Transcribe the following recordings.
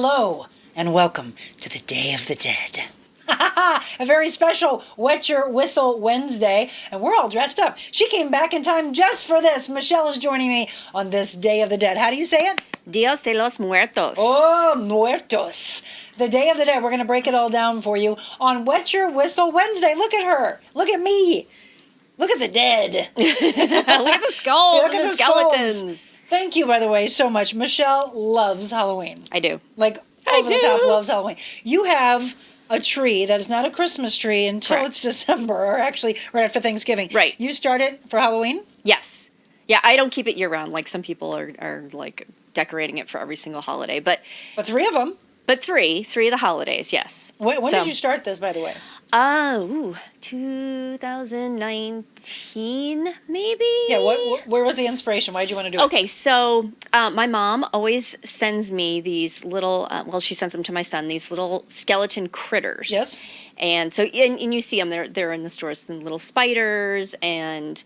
Hello, and welcome to the Day of the Dead. A very special Wet Your Whistle Wednesday, and we're all dressed up. She came back in time just for this. Michelle is joining me on this Day of the Dead. How do you say it? Dios de los Muertos. Oh, muertos. The Day of the Dead. We're going to break it all down for you on Wet Your Whistle Wednesday. Look at her. Look at me. Look at the dead. Look at the skulls and the skeletons. Skulls. Thank you, by the way, so much. Michelle loves Halloween. I do. Like, over the top loves Halloween. You have a tree that is not a Christmas tree until it's December, or actually right after Thanksgiving. Right. You start it for Halloween? Yes. Yeah, I don't keep it year-round. Like, some people are like, decorating it for every single holiday. But three of them. But three of the holidays, yes. When did you start this, by the way? 2019, maybe? Yeah, where was the inspiration? Why did you want to do it? Okay, so my mom always sends me these little, she sends them to my son, these little skeleton critters. Yes. And so, and you see them, they're in the stores, little spiders and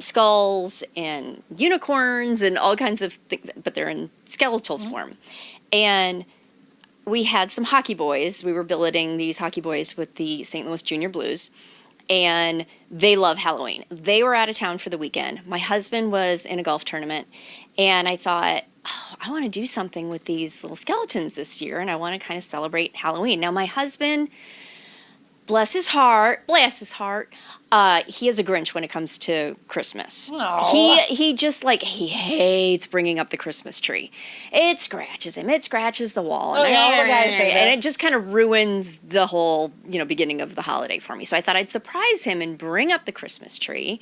skulls and unicorns and all kinds of things, but they're in skeletal form. And we had some hockey boys. We were billeting these hockey boys with the St. Louis Junior Blues, and they love Halloween. They were out of town for the weekend. My husband was in a golf tournament, and I thought, I want to do something with these little skeletons this year, and I want to kind of celebrate Halloween. Now, my husband, bless his heart, he is a Grinch when it comes to Christmas. Aww. He just he hates bringing up the Christmas tree. It scratches him. It scratches the wall. Oh, yeah, all the guys say that. And it just kind of ruins the whole, beginning of the holiday for me. So I thought I'd surprise him and bring up the Christmas tree,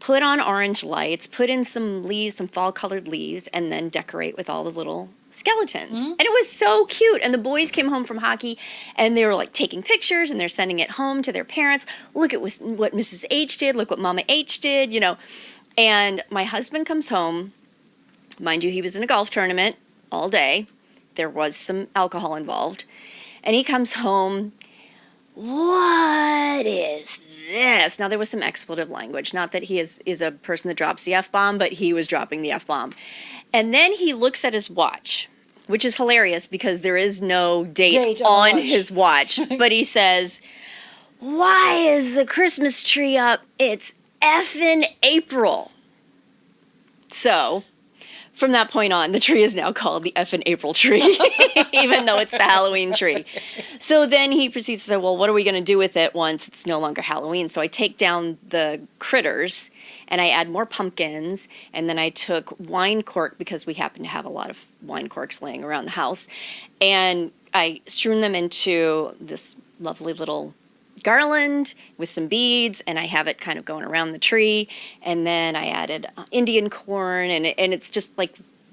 put on orange lights, put in some leaves, some fall-colored leaves, and then decorate with all the little skeletons. And it was so cute. And the boys came home from hockey, and they were taking pictures, and they're sending it home to their parents. Look at what Mrs. H did. Look what Mama H did, And my husband comes home. Mind you, he was in a golf tournament all day. There was some alcohol involved. And he comes home. What is this? Now, there was some expletive language. Not that he is a person that drops the F-bomb, but he was dropping the F-bomb. And then he looks at his watch, which is hilarious because there is no date on his watch. But he says, "Why is the Christmas tree up? It's effing April." So, from that point on, the tree is now called the effing April tree, even though it's the Halloween tree. So then he proceeds to say, well, what are we going to do with it once it's no longer Halloween? So I take down the critters, and I add more pumpkins, and then I took wine cork, because we happen to have a lot of wine corks laying around the house, and I strewn them into this lovely little garland with some beads, and I have it kind of going around the tree, and then I added Indian corn, and it's just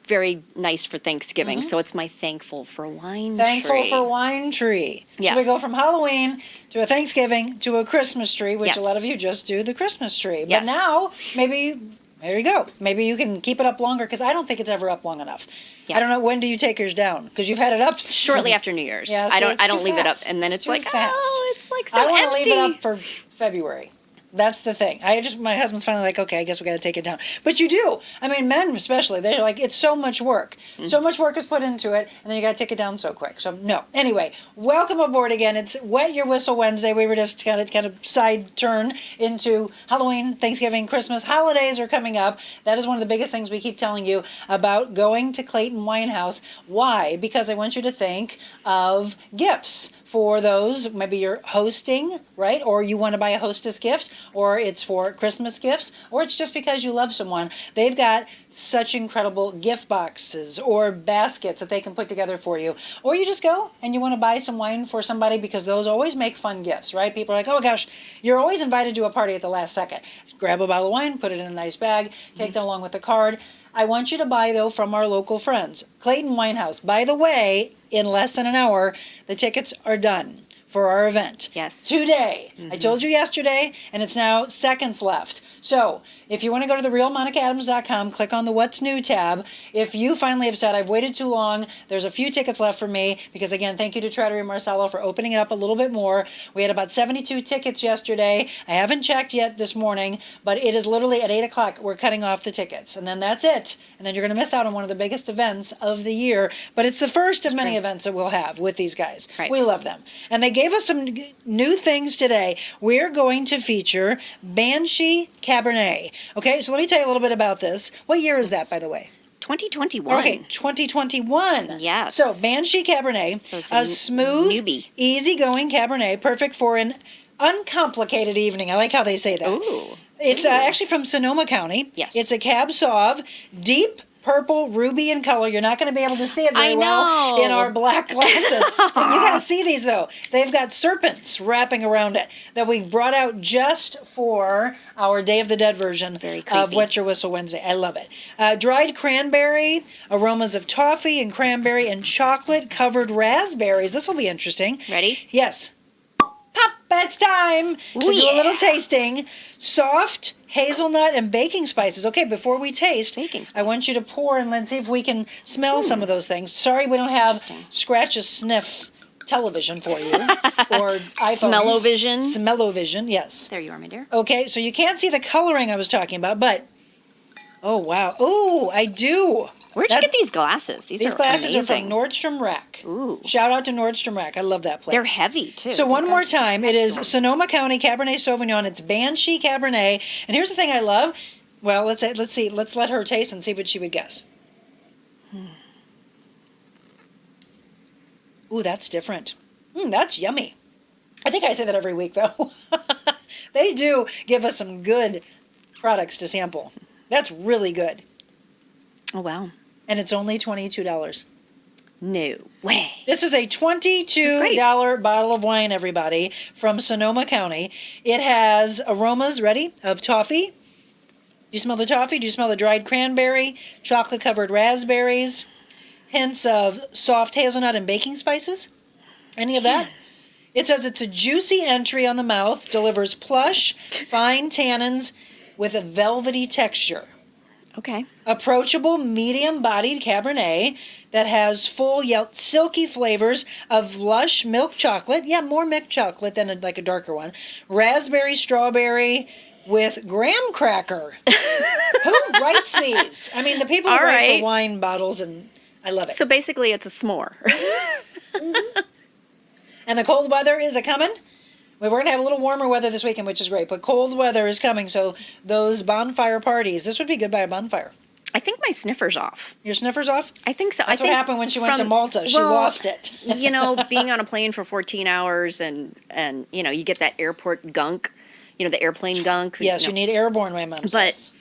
very nice for Thanksgiving. So it's my thankful for wine tree. Thankful for wine tree. Yes. So we go from Halloween to a Thanksgiving to a Christmas tree, which Yes. a lot of you just do the Christmas tree. Yes. But now, maybe, there you go. Maybe you can keep it up longer, because I don't think it's ever up long enough. Yeah. I don't know, when do you take yours down? Because you've had it up Shortly after New Year's. Yeah, I so don't leave it up, fast. and then It's it's too fast. it's so I want to empty. leave it up for February. That's the thing. My husband's finally okay, I guess we got to take it down. But you do. I mean, men especially, they're it's so much work. So much work is put into it, and then you got to take it down so quick. So, no. Anyway, welcome aboard again. It's Wet Your Whistle Wednesday. We were just kind of side turn into Halloween, Thanksgiving, Christmas. Holidays are coming up. That is one of the biggest things we keep telling you about going to Clayton Winehouse. Why? Because I want you to think of gifts for those. Maybe you're hosting, right? Or you want to buy a hostess gift, or it's for Christmas gifts, or it's just because you love someone. They've got such incredible gift boxes or baskets that they can put together for you. Or you just go and you want to buy some wine for somebody, because those always make fun gifts, right? People are like, oh gosh, you're always invited to a party at the last second. Grab a bottle of wine, put it in a nice bag, take that along with the card. I want you to buy, though, from our local friends. Clayton Winehouse. By the way, in less than an hour, the tickets are done for our event. Yes. Today. I told you yesterday, and it's now seconds left. So if you want to go to TheRealMonicaAdams.com, click on the What's New tab. If you finally have said, I've waited too long, there's a few tickets left for me, because again, thank you to Trattoria Marcello for opening it up a little bit more. We had about 72 tickets yesterday. I haven't checked yet this morning, but it is literally at 8 o'clock. We're cutting off the tickets, and then that's it. And then you're going to miss out on one of the biggest events of the year. But it's the first of many events that we'll have with these guys. Right. We love them. And they gave us some new things today. We're going to feature Banshee Cabernet. Okay, so let me tell you a little bit about this. What year is that, by the way? 2021. Okay, 2021. Yes. So Banshee Cabernet, So it's a smooth, newbie. easygoing Cabernet, perfect for an uncomplicated evening. I like how they say that. Ooh. It's actually from Sonoma County. Yes. It's a Cab Sauv, deep purple ruby in color. You're not going to be able to see it very I well know. in our black glasses. You got to see these though. They've got serpents wrapping around it that we brought out just for our Day of the Dead version Very of creepy. Wet Your Whistle Wednesday. I love it. Dried cranberry, aromas of toffee and cranberry and chocolate covered raspberries. This will be interesting. Ready? Yes. Pop, it's time to do a little tasting. Soft hazelnut and baking spices. Okay, before we taste, Baking I spices. want you to pour and let's see if we can smell some of those things. Sorry we don't have Interesting. scratch a sniff television for you. Or iPhones. Smell-o-vision? Smell-o-vision, yes. There you are, my dear. Okay, so you can't see the coloring I was talking about, but, oh wow. Oh, I do. Where'd you get these glasses? These are glasses amazing. are from Nordstrom Rack. Ooh. Shout out to Nordstrom Rack. I love that place. They're heavy, too. So one more time, it is Sonoma County Cabernet Sauvignon. It's Banshee Cabernet. And here's the thing I love. Well, let's see. Let's let her taste and see what she would guess. Ooh, that's different. That's yummy. I think I say that every week, though. They do give us some good products to sample. That's really good. Oh, wow. And it's only $22. No way. This is a is great. $22 bottle of wine, everybody, from Sonoma County. It has aromas, ready, of toffee. Do you smell the toffee? Do you smell the dried cranberry, chocolate-covered raspberries, hints of soft hazelnut and baking spices? Any of that? It says it's a juicy entry on the mouth, delivers plush, fine tannins with a velvety texture. Okay. Approachable, medium-bodied Cabernet that has full yet silky flavors of lush milk chocolate. Yeah, more milk chocolate than like a darker one. Raspberry, strawberry with graham cracker. Who writes these? I mean, the people who All write right. for wine bottles, and I love it. So basically, it's a s'more. And the cold weather is a-coming. We're going to have a little warmer weather this weekend, which is great. But cold weather is coming, so those bonfire parties, this would be good by a bonfire. I think my sniffer's off. Your sniffer's off? I think so. That's I think what happened when she went to from- Malta. She well, lost it. You know, being on a plane for 14 hours and you know, you get that airport gunk, you know, the airplane gunk. Yes, you need airborne, my mom But- says.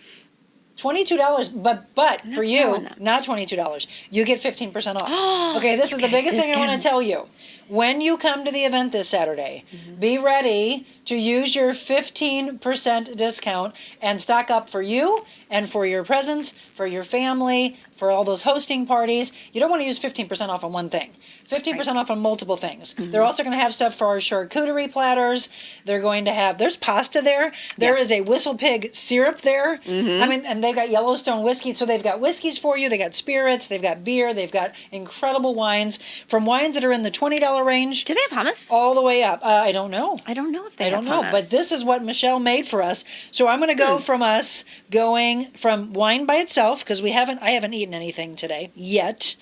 $22, but for not you, smelling that. not $22. You get 15% off. Okay, this is the biggest thing I want to tell you. When you come to the event this Saturday, be ready to use your 15% discount and stock up for you and for your presents, for your family, for all those hosting parties. You don't want to use 15% off on one thing. 15% off on multiple things. They're also going to have stuff for our charcuterie platters. They're going to have, there's pasta there. There Yes. is a Whistle Pig syrup there. I mean, and they've got Yellowstone whiskey. So they've got whiskeys for you. They got spirits. They've got beer. They've got incredible wines from wines that are in the $20 range Do they have hummus? all the way up. I don't know. I don't know if they I have don't know, hummus. but this is what Michelle made for us. So I'm going to go from us going from wine by itself, because I haven't eaten anything today yet,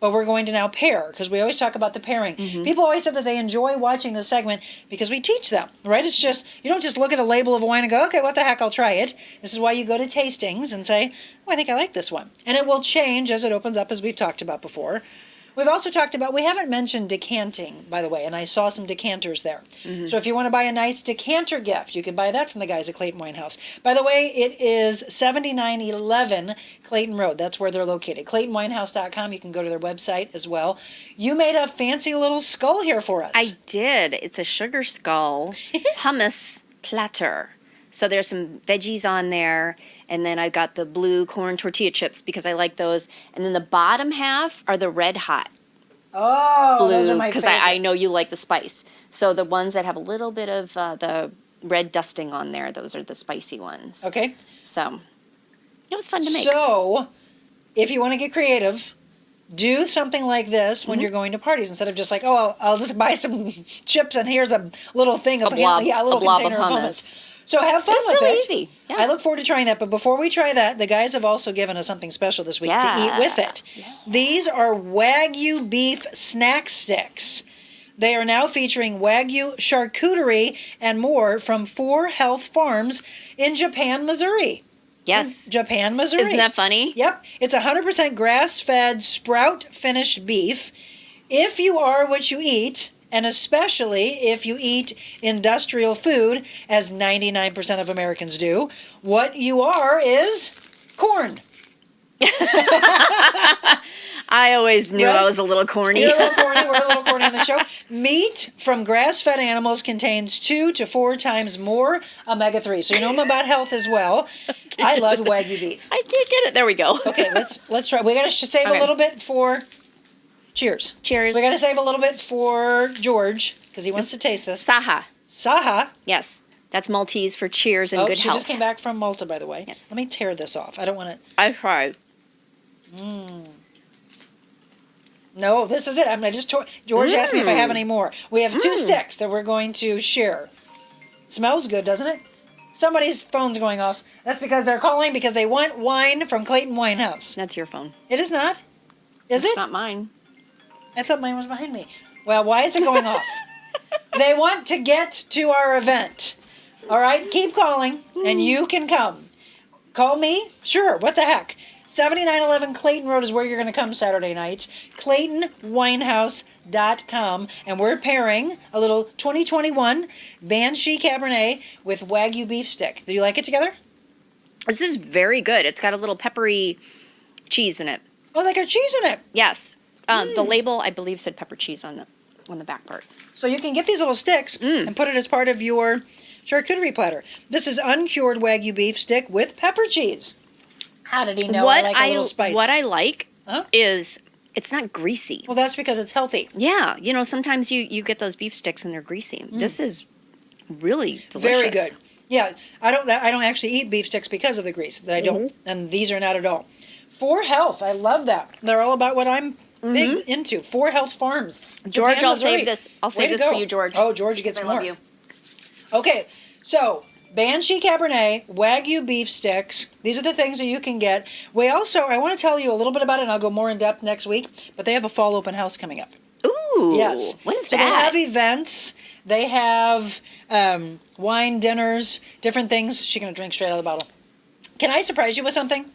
but we're going to now pair, because we always talk about the pairing. People always said that they enjoy watching this segment because we teach them, right? It's just, you don't just look at a label of wine and go, okay, what the heck, I'll try it. This is why you go to tastings and say, oh, I think I like this one. And it will change as it opens up, as we've talked about before. We've also talked about, we haven't mentioned decanting, by the way, and I saw some decanters there. So if you want to buy a nice decanter gift, you can buy that from the guys at Clayton Winehouse. By the way, it is 7911 Clayton Road. That's where they're located. ClaytonWinehouse.com. You can go to their website as well. You made a fancy little skull here for us. I did. It's a sugar skull hummus platter. So there's some veggies on there, and then I've got the blue corn tortilla chips because I like those. And then the bottom half are the red hot Oh, those are blue, my because favorite. I know you like the spice. So the ones that have a little bit of the red dusting on there, those are the spicy ones. Okay. So it was fun to make. So, if you want to get creative, do something like this when you're going to parties instead of just like, oh, I'll just buy some chips and here's a little thing of A blob container of of hummus. So have fun It's with really it. easy. Yeah. I look forward to trying that. But before we try that, the guys have also given us something special this week to eat with it. Yeah. These are Wagyu beef snack sticks. They are now featuring Wagyu charcuterie and more from 4 Health Farms in Japan, Missouri. Yes. Japan, Missouri. Isn't that funny? Yep. It's 100% grass-fed, sprout-finished beef. If you are what you eat, and especially if you eat industrial food, as 99% of Americans do, what you are is corn. I always knew Right? I was a little corny. You're a little corny. We're a little corny on the show. Meat from grass-fed animals contains 2 to 4 times more omega-3. So you know I'm about health as well. I love Wagyu beef. I can't get it. There we go. Okay, let's try. We got to save a Okay. little bit for. Cheers. Cheers. We got to save a little bit for George because he wants to taste this. Saha. Saha. Yes. That's Maltese for cheers and good she health. just came back from Malta, by the way. Yes. Let me tear this off. I don't want to. I tried. No, this is it. I just tore. George asked me if I have any more. We have 2 sticks that we're going to share. Smells good, doesn't it? Somebody's phone's going off. That's because they're calling because they want wine from Clayton Winehouse. That's your phone. It is not. Is It's it? not mine. I thought mine was behind me. Well, why is it going off? They want to get to our event. All right, keep calling, and you can come. Call me? Sure, what the heck? 7911 Clayton Road is where you're going to come Saturday night. ClaytonWinehouse.com. And we're pairing a little 2021 Banshee Cabernet with Wagyu beef stick. Do you like it together? This is very good. It's got a little peppery cheese in it. Oh, they got cheese in it. Yes. The label, I believe, said pepper cheese on the back part. So you can get these little sticks and put it as part of your charcuterie platter. This is uncured Wagyu beef stick with pepper cheese. How did he know I like a little spice? What I like Huh? is it's not greasy. Well, that's because it's healthy. Yeah, sometimes you get those beef sticks and they're greasy. This is really delicious. Very good. Yeah, I don't actually eat beef sticks because of the grease. That I don't, and these are not at all. 4 Health, I love that. They're all about what I'm big into. 4 Health Farms. George, Japan, I'll Missouri. save this. I'll Way save to this for go. you, George. Oh, George gets I more. love you. Okay, so Banshee Cabernet, Wagyu beef sticks. These are the things that you can get. I want to tell you a little bit about it, and I'll go more in depth next week, but they have a fall open house coming up. Ooh. Yes. When's So that? they have events. They have wine dinners, different things. She's going to drink straight out of the bottle. Can I surprise you with something?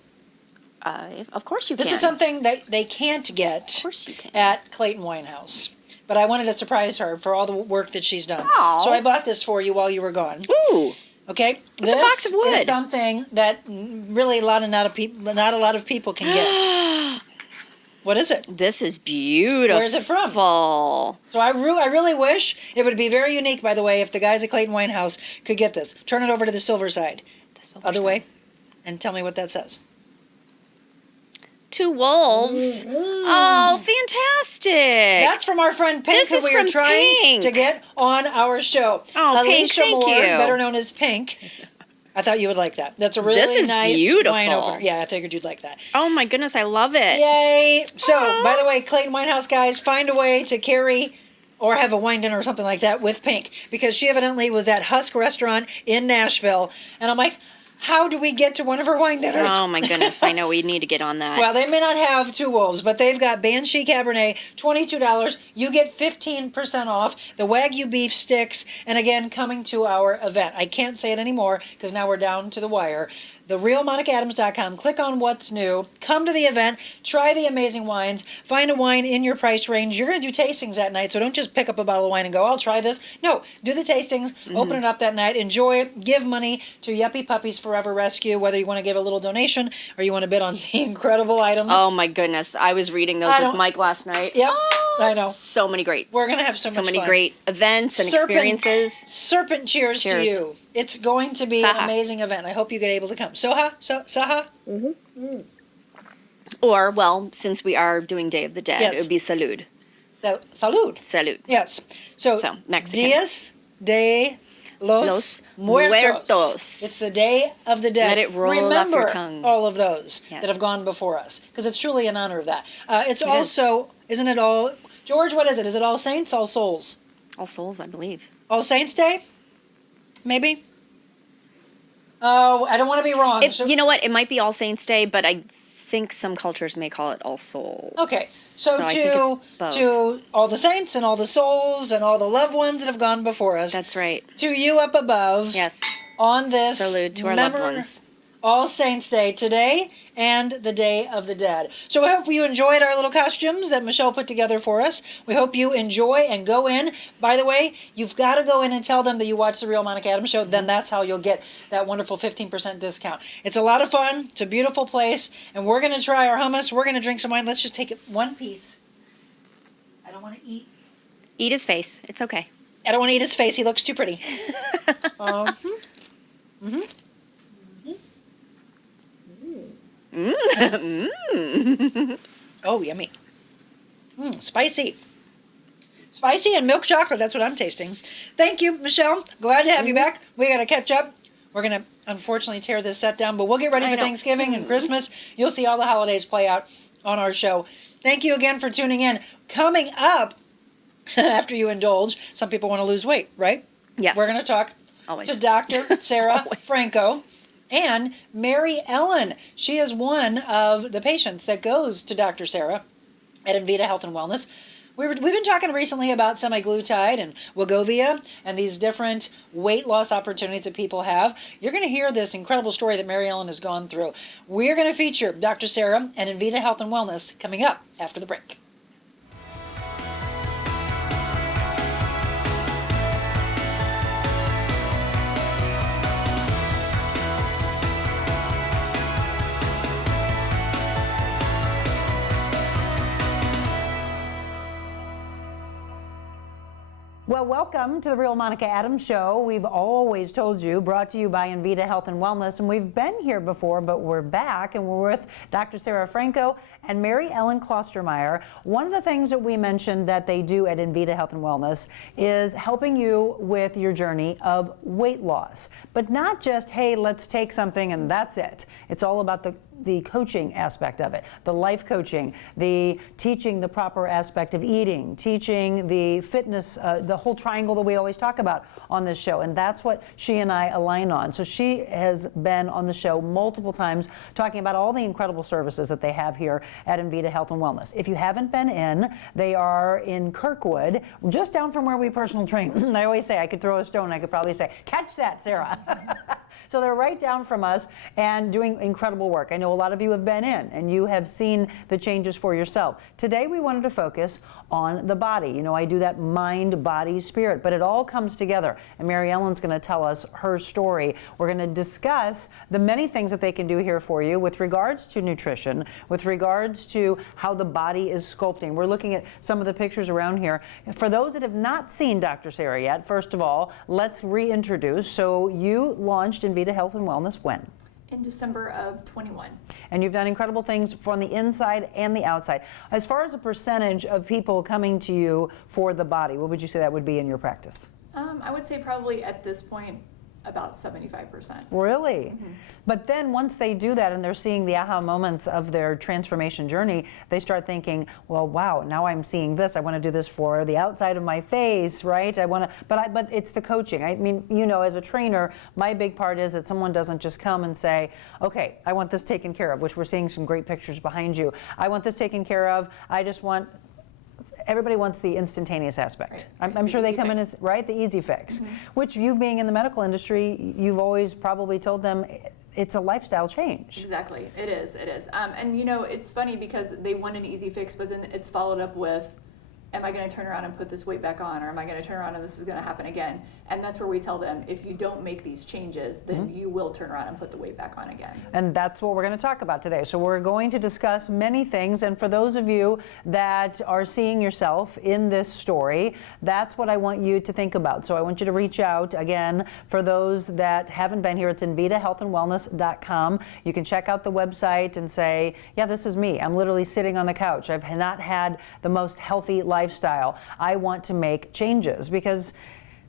Of course you can. This is something that they can't get Of course you can. at Clayton Winehouse. But I wanted to surprise her for all the work that she's done. Aw. So I bought this for you while you were gone. Ooh. Okay? It's a box of wood. This is something that really not a lot of people can get. What is it? This is beautiful. Where's it from? So I really wish it would be very unique, by the way, if the guys at Clayton Winehouse could get this. Turn it over to the silver side. Other way. And tell me what that says. 2 wolves. Oh, fantastic. That's from our friend Pink, This who is we are from trying Pink. to get on our show. Oh, Pink, Alicia thank Moore, you. better known as Pink. I thought you would like that. That's a really This is nice beautiful. wine opener. Yeah, I figured you'd like that. Oh my goodness, I love it. Yay! So, Aw. by the way, Clayton Winehouse guys, find a way to carry or have a wine dinner or something like that with Pink, because she evidently was at Husk Restaurant in Nashville, and I'm like, how do we get to one of her wine dinners? Oh my goodness, I know we need to get on that. Well, they may not have 2 wolves, but they've got Banshee Cabernet, $22. You get 15% off the Wagyu beef sticks, and again, coming to our event. I can't say it anymore because now we're down to the wire. TheRealMonicaAdams.com. Click on what's new. Come to the event. Try the amazing wines. Find a wine in your price range. You're going to do tastings that night, so don't just pick up a bottle of wine and go, I'll try this. No, do the tastings. Open it up that night. Enjoy it. Give money to Yuppie Puppies Forever Rescue, whether you want to give a little donation or you want to bid on the incredible items. Oh my goodness, I was reading those with Mike last night. Yep, I know. So many great. We're going to have so much many fun. great events and experiences. Serpent cheers to Cheers. you. It's going to be Saha. an amazing event. I hope you get able to come. Saha? Or, well, since we are doing Day of the Dead, Yes. it would be salud. Salud. Salud. Yes. So Mexican. Dias de los Muertos. It's the Day of the Dead. Let it roll off your tongue. Remember all of those that have gone before us, because it's truly an honor of that. Isn't it all, George, what is it? Is it All Saints, All Souls? All Souls, I believe. All Saints Day? Maybe? Oh, I don't want to be wrong. You know what? It might be All Saints Day, but I think some cultures may call it All Souls. Okay, so to all the saints and all the souls and all the loved ones that have gone before us. That's right. To you up above. Yes. On this salute to our loved ones. All Saints Day today and the Day of the Dead. So I hope you enjoyed our little costumes that Michelle put together for us. We hope you enjoy and go in. By the way, you've got to go in and tell them that you watch The Real Monica Adams Show. Then that's how you'll get that wonderful 15% discount. It's a lot of fun. It's a beautiful place. And we're going to try our hummus. We're going to drink some wine. Let's just take it one piece. I don't want to eat. Eat his face. It's okay. I don't want to eat his face. He looks too pretty. Oh, yummy. Spicy. Spicy and milk chocolate. That's what I'm tasting. Thank you, Michelle. Glad to have you back. We got to catch up. We're going to, unfortunately, tear this set down, but we'll get ready for Thanksgiving and Christmas. You'll see all the holidays play out on our show. Thank you again for tuning in. Coming up, after you indulge, some people want to lose weight, right? Yes. We're going to talk to Dr. Sara Franco. And Mary Ellen, she is one of the patients that goes to Dr. Sara at InVita Health and Wellness. We've been talking recently about semaglutide and Wegovy and these different weight loss opportunities that people have. You're going to hear this incredible story that Mary Ellen has gone through. We're going to feature Dr. Sara and InVita Health and Wellness coming up after the break. Well, welcome to the Real Monica Adams Show. We've always told you, brought to you by InVita Health and Wellness, and we've been here before, but we're back, and we're with Dr. Sara Franco and Mary Ellen Klostermeyer. One of the things that we mentioned that they do at InVita Health and Wellness is helping you with your journey of weight loss, but not just, hey, let's take something and that's it. It's all about the coaching aspect of it, the life coaching, the teaching the proper aspect of eating, teaching the fitness, the whole triangle that we always talk about on this show. And that's what she and I align on. So she has been on the show multiple times talking about all the incredible services that they have here at InVita Health and Wellness. If you haven't been in, they are in Kirkwood, just down from where we personal train. I always say I could throw a stone. I could probably say, catch that, Sara. So they're right down from us and doing incredible work. I know a lot of you have been in and you have seen the changes for yourself. Today we wanted to focus on the body. You know, I do that mind, body, spirit, but it all comes together. And Mary Ellen's going to tell us her story. We're going to discuss the many things that they can do here for you with regards to nutrition, with regards to how the body is sculpting. We're looking at some of the pictures around here. For those that have not seen Dr. Sara yet, first of all, let's reintroduce. So you launched InVita Health and Wellness when? In December of 21. And you've done incredible things from the inside and the outside. As far as a percentage of people coming to you for the body, what would you say that would be in your practice? I would say probably at this point about 75%. Really? Mm-hmm. But then once they do that and they're seeing the aha moments of their transformation journey, they start thinking, well, wow, now I'm seeing this. I want to do this for the outside of my face, right? But it's the coaching. I mean, you know, as a trainer, my big part is that someone doesn't just come and say, okay, I want this taken care of, which we're seeing some great pictures behind you. I want this taken care of. Everybody wants the instantaneous aspect. Right. I'm sure they come in as, right, the easy fix, which you being in the medical industry, you've always probably told them it's a lifestyle change. Exactly, it is. And you know, it's funny because they want an easy fix, but then it's followed up with, am I going to turn around and put this weight back on, or am I going to turn around and this is going to happen again? And that's where we tell them, if you don't make these changes, then you will turn around and put the weight back on again. And that's what we're going to talk about today. So we're going to discuss many things. And for those of you that are seeing yourself in this story, that's what I want you to think about. So I want you to reach out again. For those that haven't been here, it's InVitaHealthAndWellness.com. You can check out the website and say, yeah, this is me. I'm literally sitting on the couch. I've not had the most healthy life lifestyle. I want to make changes because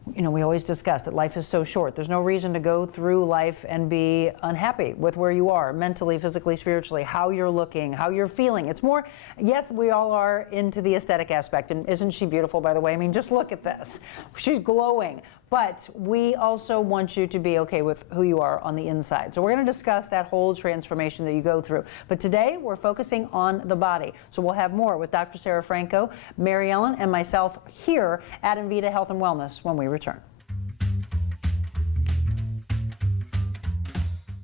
we always discuss that life is so short. There's no reason to go through life and be unhappy with where you are mentally, physically, spiritually, how you're looking, how you're feeling. It's more, yes, we all are into the aesthetic aspect. And isn't she beautiful, by the way? I mean, just look at this. She's glowing. But we also want you to be okay with who you are on the inside. So we're going to discuss that whole transformation that you go through. But today we're focusing on the body. So we'll have more with Dr. Sara Franco, Mary Ellen, and myself here at InVita Health and Wellness when we return.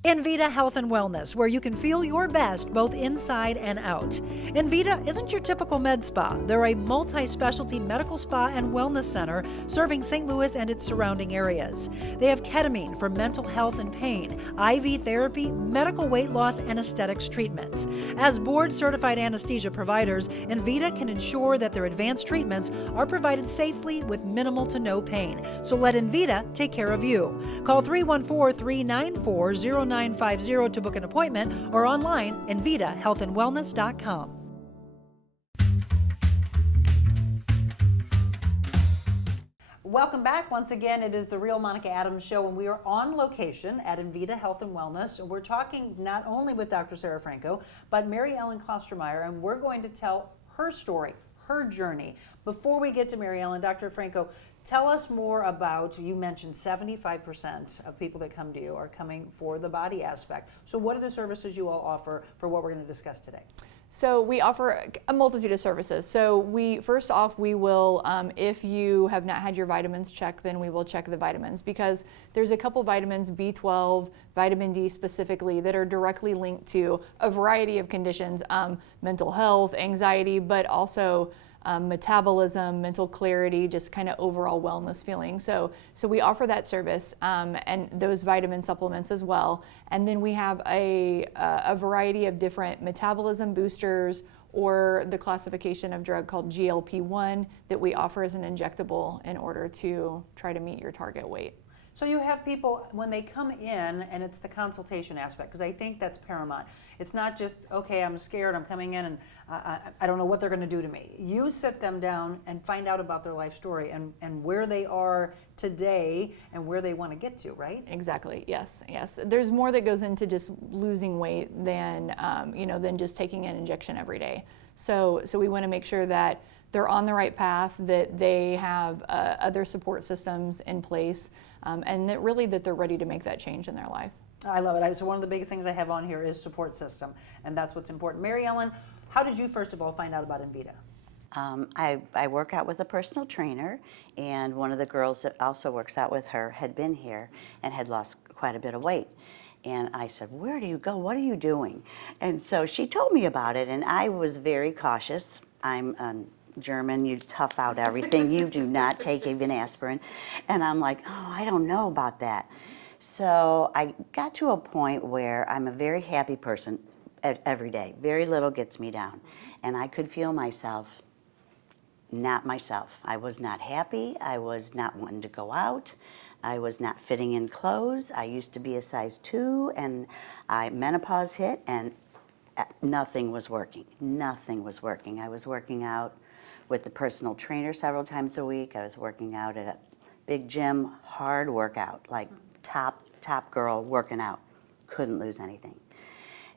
InVita Health and Wellness, where you can feel your best both inside and out. InVita isn't your typical med spa. They're a multi-specialty medical spa and wellness center serving St. Louis and its surrounding areas. They have ketamine for mental health and pain, IV therapy, medical weight loss, and aesthetics treatments. As board-certified anesthesia providers, InVita can ensure that their advanced treatments are provided safely with minimal to no pain. So let InVita take care of you. Call 314-394-0950 to book an appointment or online InVitaHealthAndWellness.com. Welcome back. Once again, it is the Real Monica Adams Show, and we are on location at InVita Health and Wellness. And we're talking not only with Dr. Sara Franco, but Mary Ellen Klostermeyer, and we're going to tell her story, her journey. Before we get to Mary Ellen, Dr. Franco, tell us more about, you mentioned 75% of people that come to you are coming for the body aspect. So what are the services you all offer for what we're going to discuss today? So we offer a multitude of services. So first off, we will, if you have not had your vitamins checked, then we will check the vitamins, because there's a couple vitamins, B12, vitamin D specifically, that are directly linked to a variety of conditions, mental health, anxiety, but also metabolism, mental clarity, just kind of overall wellness feeling. So we offer that service and those vitamin supplements as well. And then we have a variety of different metabolism boosters, or the classification of drug called GLP-1 that we offer as an injectable in order to try to meet your target weight. So you have people, when they come in, and it's the consultation aspect, because I think that's paramount. It's not just, okay, I'm scared, I'm coming in, and I don't know what they're going to do to me. You sit them down and find out about their life story and where they are today and where they want to get to, right? Exactly, yes. There's more that goes into just losing weight than, than just taking an injection every day. So we want to make sure that they're on the right path, that they have other support systems in place, and that they're ready to make that change in their life. I love it. So one of the biggest things I have on here is support system, and that's what's important. Mary Ellen, how did you first of all find out about InVita? I work out with a personal trainer, and one of the girls that also works out with her had been here and had lost quite a bit of weight. And I said, where do you go? What are you doing? And so she told me about it, and I was very cautious. I'm German, you tough out everything. You do not take even aspirin. And I'm like, oh, I don't know about that. So I got to a point where I'm a very happy person every day. Very little gets me down. And I could feel myself not myself. I was not happy. I was not wanting to go out. I was not fitting in clothes. I used to be a size 2, and menopause hit, and nothing was working. Nothing was working. I was working out with the personal trainer several times a week. I was working out at a big gym, hard workout, like top girl working out. Couldn't lose anything.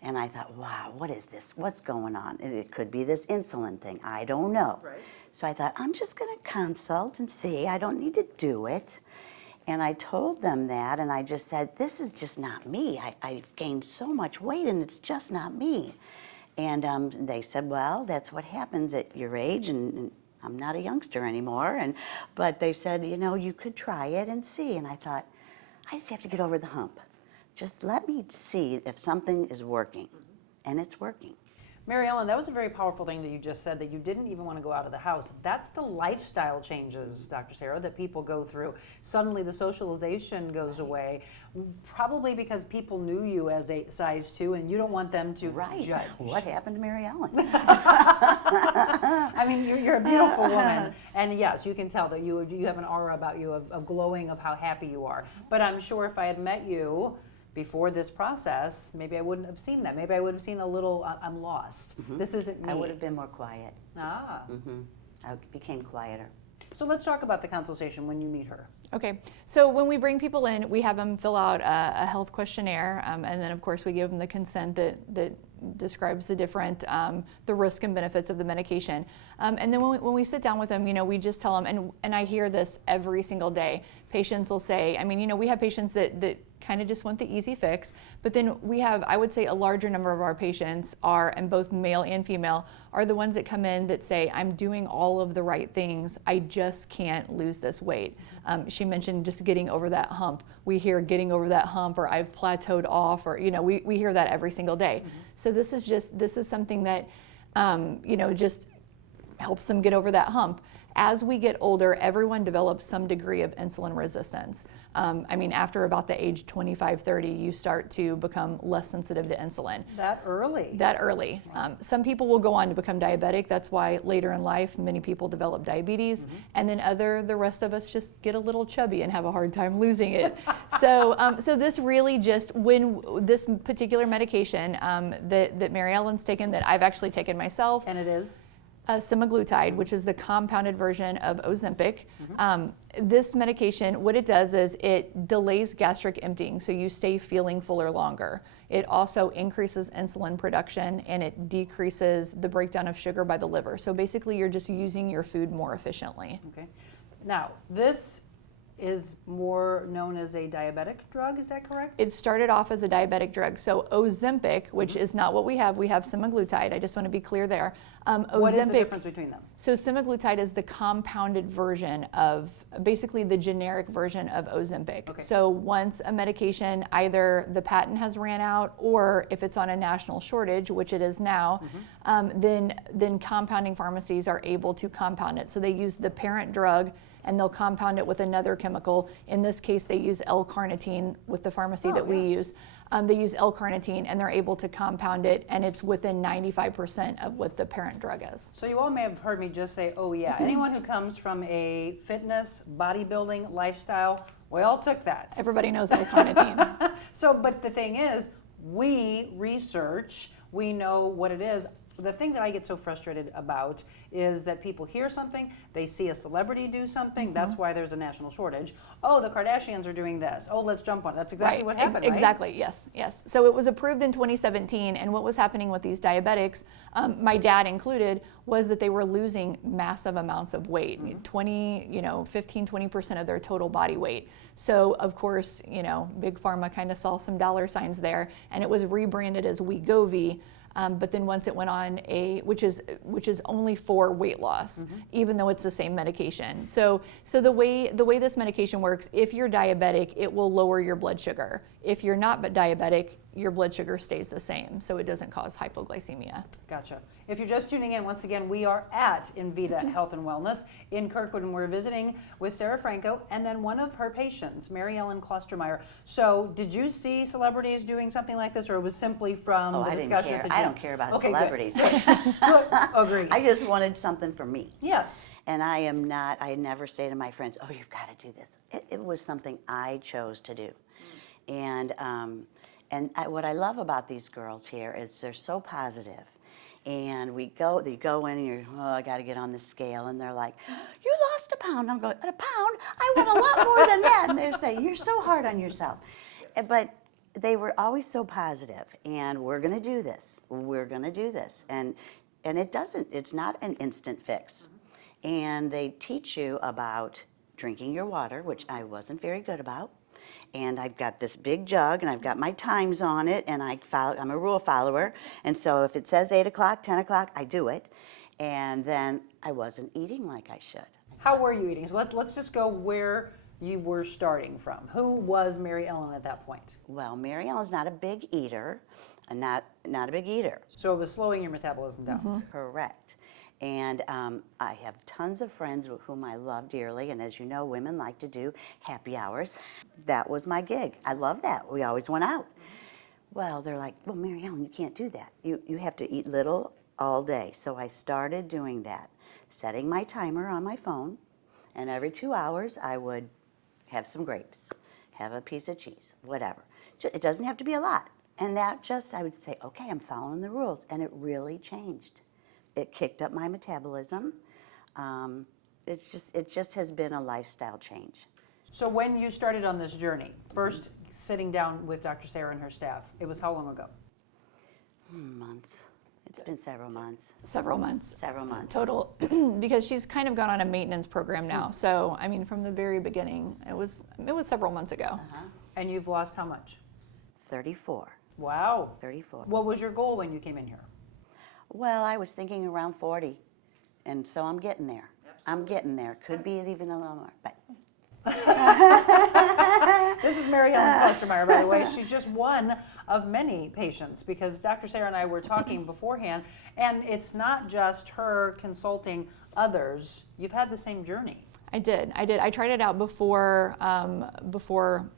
And I thought, wow, what is this? What's going on? It could be this insulin thing. I don't know. Right. So I thought, I'm just going to consult and see. I don't need to do it. And I told them that, and I just said, this is just not me. I've gained so much weight, and it's just not me. And they said, well, that's what happens at your age, and I'm not a youngster anymore. But they said, you could try it and see. And I thought, I just have to get over the hump. Just let me see if something is working. And it's working. Mary Ellen, that was a very powerful thing that you just said, that you didn't even want to go out of the house. That's the lifestyle changes, Dr. Sara, that people go through. Suddenly the socialization goes away, probably because people knew you as a size 2, and you don't want them to judge. What happened to Mary Ellen? I mean, you're a beautiful woman, and yes, you can tell that you have an aura about you of glowing, of how happy you are. But I'm sure if I had met you before this process, maybe I wouldn't have seen that. Maybe I would have seen a little, I'm lost. Mm-hmm. This isn't me. I would have been more quiet. Ah. Mm-hmm. I became quieter. So let's talk about the consultation when you meet her. Okay, so when we bring people in, we have them fill out a health questionnaire, and then of course we give them the consent that describes the different, the risk and benefits of the medication. And then when we sit down with them, we just tell them, and I hear this every single day, patients will say, we have patients that kind of just want the easy fix, but then we have, I would say, a larger number of our patients are, and both male and female, are the ones that come in that say, I'm doing all of the right things, I just can't lose this weight. She mentioned just getting over that hump. We hear getting over that hump, or I've plateaued off, or we hear that every single day. Mm-hmm. So this is something that just helps them get over that hump. As we get older, everyone develops some degree of insulin resistance. After about the age 25, 30, you start to become less sensitive to insulin. That early? That early. Some people will go on to become diabetic. That's why later in life, many people develop diabetes. Mm-hmm. And then the rest of us just get a little chubby and have a hard time losing it. So this really just, when this particular medication that Mary Ellen's taken, that I've actually taken myself. And it is? Semaglutide, which is the compounded version of Ozempic. Mm-hmm. This medication, what it does is it delays gastric emptying, so you stay feeling fuller longer. It also increases insulin production, and it decreases the breakdown of sugar by the liver. So basically, you're just using your food more efficiently. Okay. Now, this is more known as a diabetic drug, is that correct? It started off as a diabetic drug. So Ozempic, which mm-hmm. is not what we have semaglutide. I just want to be clear there. What is the difference between them? So semaglutide is the compounded version of, basically the generic version of Ozempic. Okay. So once a medication, either the patent has ran out, or if it's on a national shortage, which it is now, mm-hmm. Then compounding pharmacies are able to compound it. So they use the parent drug, and they'll compound it with another chemical. In this case, they use L-carnitine with the pharmacy that we use. They use L-carnitine, and they're able to compound it, and it's within 95% of what the parent drug is. So you all may have heard me just say, oh yeah. Anyone who comes from a fitness, bodybuilding lifestyle, we all took that. Everybody knows L-carnitine. But the thing is, we research, we know what it is. The thing that I get so frustrated about is that people hear something, they see a celebrity do something, mm-hmm. that's why there's a national shortage. Oh, the Kardashians are doing this. Oh, let's jump on it. That's exactly what happened, right? Exactly, yes. So it was approved in 2017, and what was happening with these diabetics, my dad included, was that they were losing massive amounts of weight, mm-hmm. 15-20% of their total body weight. So of course, Big Pharma kind of saw some dollar signs there, and it was rebranded as Wegovy. But then once it went on which is only for weight loss, mm-hmm. even though it's the same medication. So the way this medication works, if you're diabetic, it will lower your blood sugar. If you're not diabetic, your blood sugar stays the same, so it doesn't cause hypoglycemia. Gotcha. If you're just tuning in, once again, we are at InVita Health and Wellness in Kirkwood, and we're visiting with Sara Franco and then one of her patients, Mary Ellen Klostermeyer. So did you see celebrities doing something like this, or it was simply from the discussion at the gym? I don't care about celebrities. Agreed. I just wanted something for me. Yes. And I never say to my friends, oh, you've got to do this. It was something I chose to do. And what I love about these girls here is they're so positive. And they go in and you're, I got to get on the scale. And they're like, you lost a pound. I'm going, a pound? I want a lot more than that. And they're saying, you're so hard on yourself. Yes. But they were always so positive. And we're going to do this. We're going to do this. And it's not an instant fix. Mm-hmm. And they teach you about drinking your water, which I wasn't very good about. And I've got this big jug, and I've got my times on it, and I'm a rule follower. And so if it says 8 o'clock, 10 o'clock, I do it. And then I wasn't eating like I should. How were you eating? So let's just go where you were starting from. Who was Mary Ellen at that point? Well, Mary Ellen's not a big eater, not a big eater. So it was slowing your metabolism down. Mm-hmm. Correct. And I have tons of friends whom I love dearly, and as you know, women like to do happy hours. That was my gig. I love that. We always went out. Well, they're like, well, Mary Ellen, you can't do that. You have to eat little all day. So I started doing that, setting my timer on my phone, and every 2 hours I would have some grapes, have a piece of cheese, whatever. It doesn't have to be a lot. And I would say, okay, I'm following the rules, and it really changed. It kicked up my metabolism. It just has been a lifestyle change. So when you started on this journey, first sitting down with Dr. Sara and her staff, it was how long ago? Months. It's been several months. Several months. Several months. Total, because she's kind of gone on a maintenance program now. So, I mean, from the very beginning, it was several months ago. And you've lost how much? 34. Wow. 34. What was your goal when you came in here? Well, I was thinking around 40, and so I'm getting there. I'm getting there. Could be even a little more, but. This is Mary Ellen Klostermeyer, by the way. She's just one of many patients, because Dr. Sara and I were talking beforehand, and it's not just her consulting others. You've had the same journey. I did. I tried it out before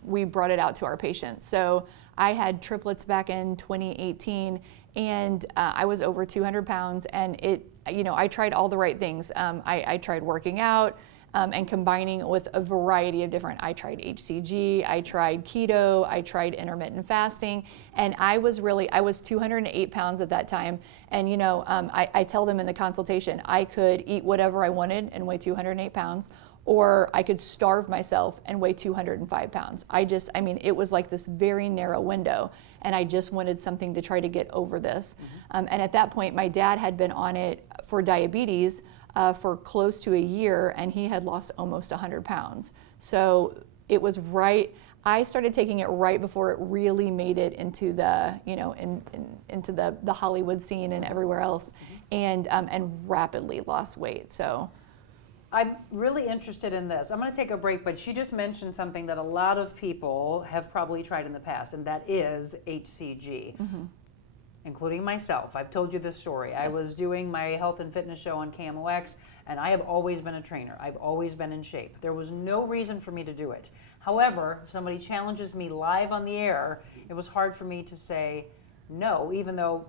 we brought it out to our patients. So I had triplets back in 2018, and I was over 200 pounds, and I tried all the right things. I tried working out, and combining with a variety of different, I tried HCG, I tried keto, I tried intermittent fasting, and I was 208 pounds at that time. And I tell them in the consultation, I could eat whatever I wanted and weigh 208 pounds, or I could starve myself and weigh 205 pounds. It was like this very narrow window, and I just wanted something to try to get over this. And at that point, my dad had been on it for diabetes for close to a year, and he had lost almost 100 pounds. So it was right. I started taking it right before it really made it into the, into the Hollywood scene and everywhere else, and rapidly lost weight. So I'm really interested in this. I'm going to take a break, but she just mentioned something that a lot of people have probably tried in the past, and that is HCG. Including myself. I've told you this story. Yes. I was doing my health and fitness show on KMOX, and I have always been a trainer. I've always been in shape. There was no reason for me to do it. However, if somebody challenges me live on the air, it was hard for me to say no, even though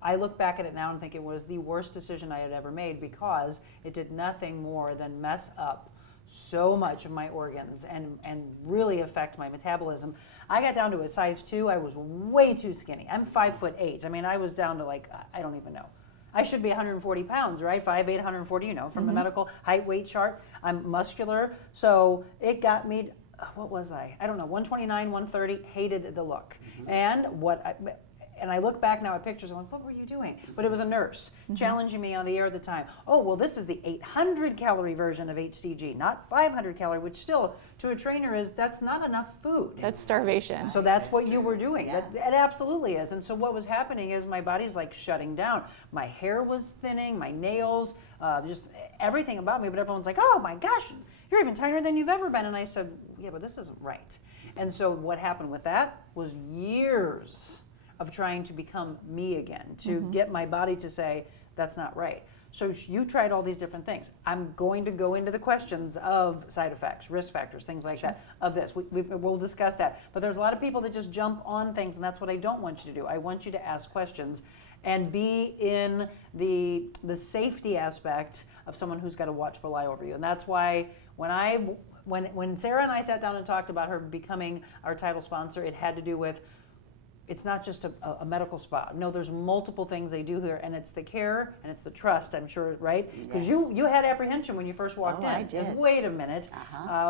I look back at it now and think it was the worst decision I had ever made, because it did nothing more than mess up so much of my organs and really affect my metabolism. I got down to a size 2. I was way too skinny. I'm 5'8". I mean, I was down to I don't even know. I should be 140 pounds, right? 5'8", 140, from the medical height weight chart. I'm muscular. So it got me, what was I? I don't know, 129, 130, hated the look. And I look back now at pictures, I'm like, what were you doing? But it was a nurse challenging me on the air at the time. Oh, well, this is the 800 calorie version of HCG, not 500 calorie, which still, to a trainer, that's not enough food. That's starvation. So that's what you were doing. Yeah. It absolutely is. And so what was happening is my body's shutting down. My hair was thinning, my nails, just everything about me. But everyone's like, oh my gosh, you're even tinier than you've ever been. And I said, yeah, but this isn't right. And so what happened with that was years of trying to become me again, to get my body to say, that's not right. So you tried all these different things. I'm going to go into the questions of side effects, risk factors, things like that, of this. We'll discuss that. But there's a lot of people that just jump on things, and that's what I don't want you to do. I want you to ask questions and be in the safety aspect of someone who's got a watchful eye over you. And that's why when Sara and I sat down and talked about her becoming our title sponsor, it had to do with, it's not just a medical spa. No, there's multiple things they do here, and it's the care and it's the trust, I'm sure, right? Because you had apprehension when you first walked in. I did. Wait a minute,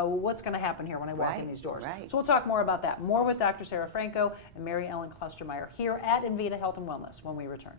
what's going to happen here when I walk in these doors? Right. So we'll talk more about that. More with Dr. Sara Franco and Mary Ellen Klostermeyer here at InVita Health and Wellness when we return.